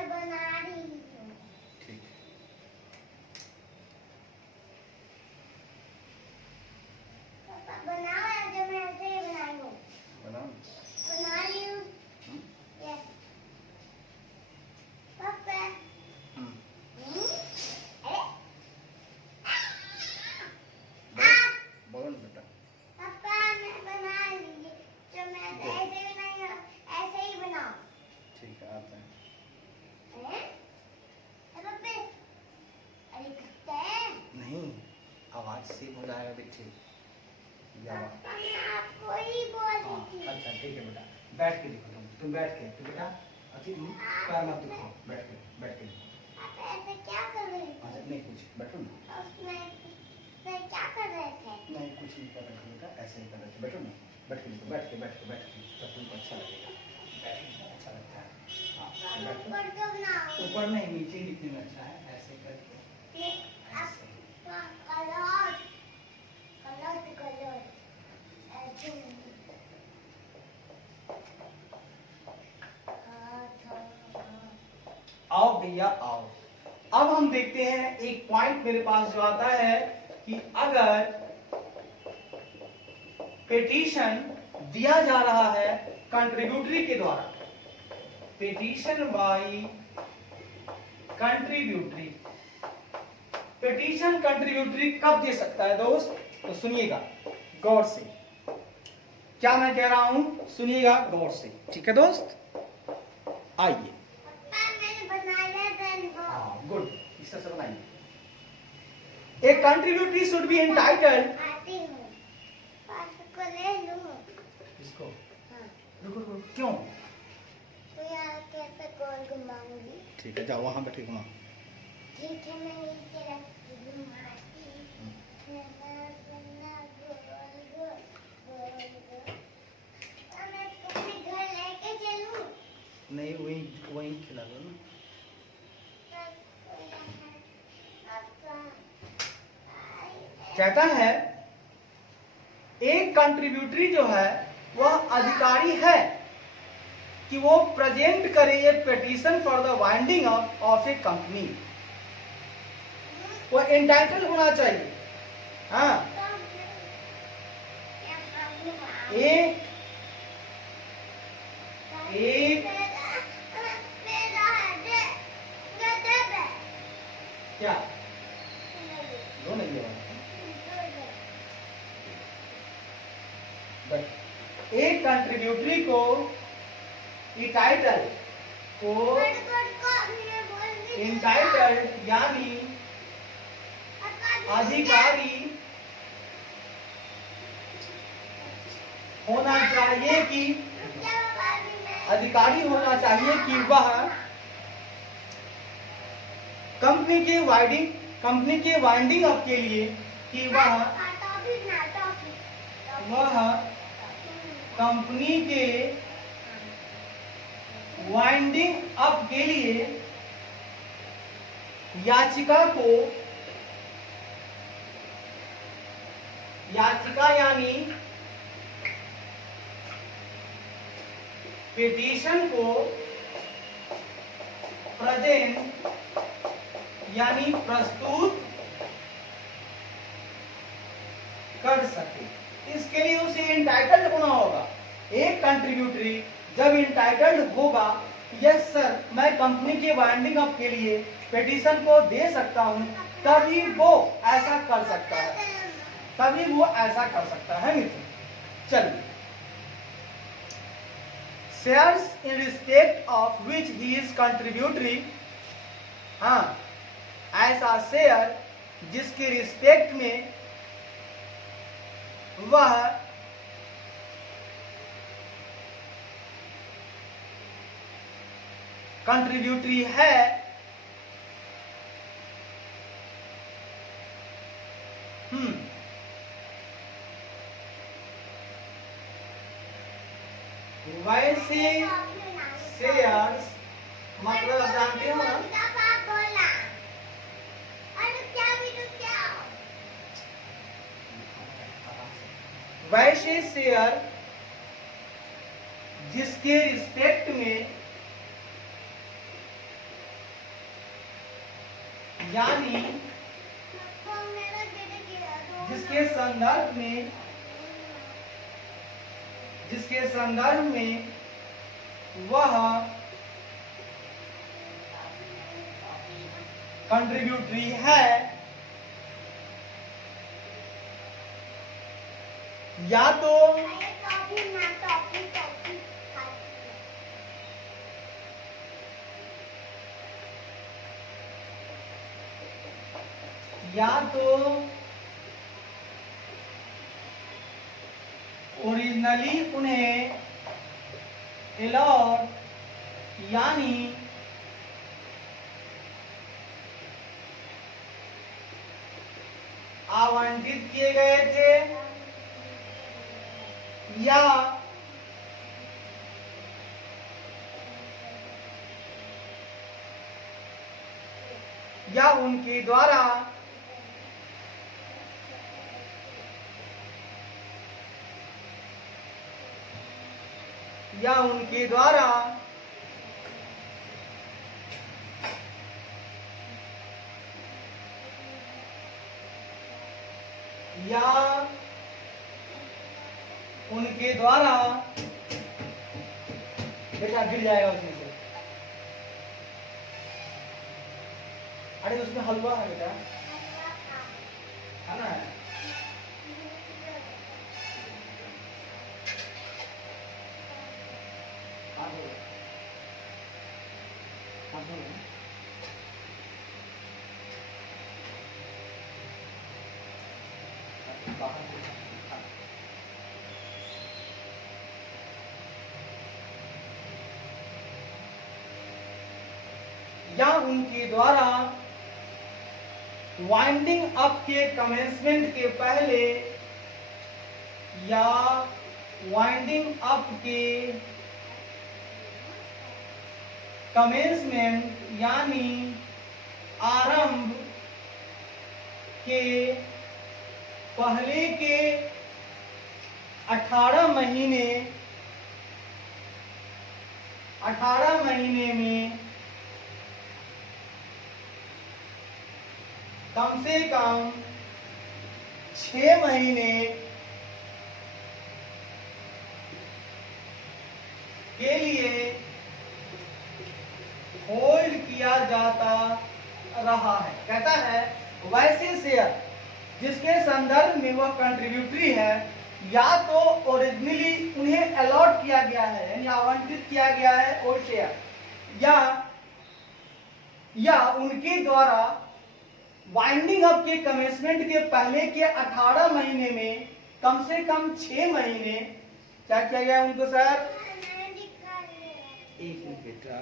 बना रही हूँ। ठीक है। पापा बनाओ या जो मैं ऐसे ही बनाई हूँ। बनाओ। बना रही हूँ। यस। पापा। बोलो ना बेटा। पापा मैं बना ली, जो मैं ऐसे बनाई हूँ, ऐसे ही बनाओ। ठीक है, आता है। नहीं, आवाज सेव हो जाएगा बेटे। आपको ही बोल थी। अच्छा ठीक है बेटा, बैठ के लिखो तुम बैठ के, तो बेटा अच्छी पैर मत दुखाओ, बैठ के लिखो। आप ऐसे क्या कर रहे थे? अच्छा नहीं कुछ, बैठो ना। उसमें क्या कर रहे थे? नहीं कुछ नहीं कर रहे थे बेटा, ऐसे ही कर रहे थे, बैठो ना, बैठ के लिखो, बैठ के तब तुमको अच्छा लगेगा, अच्छा लगता है। हाँ ऊपर क्यों बनाओ? ऊपर नहीं, नीचे लिखने में अच्छा है, ऐसे करके ऐसे। कलर ऐसे आओ भैया आओ, अब हम देखते हैं एक पॉइंट मेरे पास जो आता है कि अगर पिटीशन दिया जा रहा है कंट्रीब्यूटरी के द्वारा, petition by contributory, petition contributory कब दे सकता है दोस्त? तो सुनिएगा गौर से, क्या मैं कह रहा हूं, सुनिएगा गौर से, ठीक है दोस्त? आइए, गुड, इस तरह से बनाइए। ए कंट्रीब्यूटरी शुड बी एंटाइटल्ड, आती हूँ, पास को ले लूँ। इसको हाँ। रुको, क्यों? तो यहाँ कैसे गोल घुमाऊंगी? ठीक है, जाओ वहां बैठे घुमा। ठीक है, मैं नीचे रखती घुमाती। मैं अपने घर लेके चलूँ? नहीं वही खिला दो ना। कहता है एक कंट्रीब्यूटरी जो है वह अधिकारी है कि वो प्रेजेंट करे ये petition for the winding up of A company, वो एंटाइटल होना चाहिए। हाँ, एक क्या दो नहीं है, बट एक कंट्रीब्यूटरी को टाइटल को इंटाइटल्ड यानी अधिकारी होना चाहिए कि अधिकारी होना चाहिए कि वह कंपनी के वाइंडिंग अप के लिए कि वह कंपनी के वाइंडिंग अप के लिए याचिका यानी पिटीशन को प्रेजेंट यानी प्रस्तुत कर सके। इसके लिए उसे इंटाइटल्ड होना होगा। एक कंट्रीब्यूटरी जब इंटाइटल्ड होगा, यस सर मैं कंपनी के वाइंडिंग अप के लिए पिटीशन को दे सकता हूं, तभी वो ऐसा कर सकता है मित्र। चलिए, shares in respect of which he is contributory, हाँ ऐसा शेयर जिसके रिस्पेक्ट में वह कंट्रीब्यूटरी है, वैसे शेयर्स मतलब आप जानते हो ना, वैसे शेयर जिसके रिस्पेक्ट में यानी जिसके संदर्भ में वह कंट्रीब्यूटरी है, या तो ओरिजिनली उन्हें अलॉट यानी आवंटित किए गए थे, या उनके द्वारा बेटा गिर जाएगा उसमें से। अरे उसमें हलवा है बेटा, खाना है। या उनके द्वारा वाइंडिंग अप के कमेंसमेंट के पहले या वाइंडिंग अप के कमेंसमेंट यानी आरंभ के पहले के 18 महीने में कम से कम 6 महीने के लिए होल्ड किया जाता रहा है। कहता है वैसे शेयर जिसके संदर्भ में वह कंट्रीब्यूटरी है, या तो ओरिजिनली उन्हें अलॉट किया गया है यानी आवंटित किया गया है वो शेयर, या उनके द्वारा वाइंडिंग अप के कमेंसमेंट के पहले के 18 महीने में कम से कम 6 महीने क्या किया गया उनको सर? एक मिनट बेटा,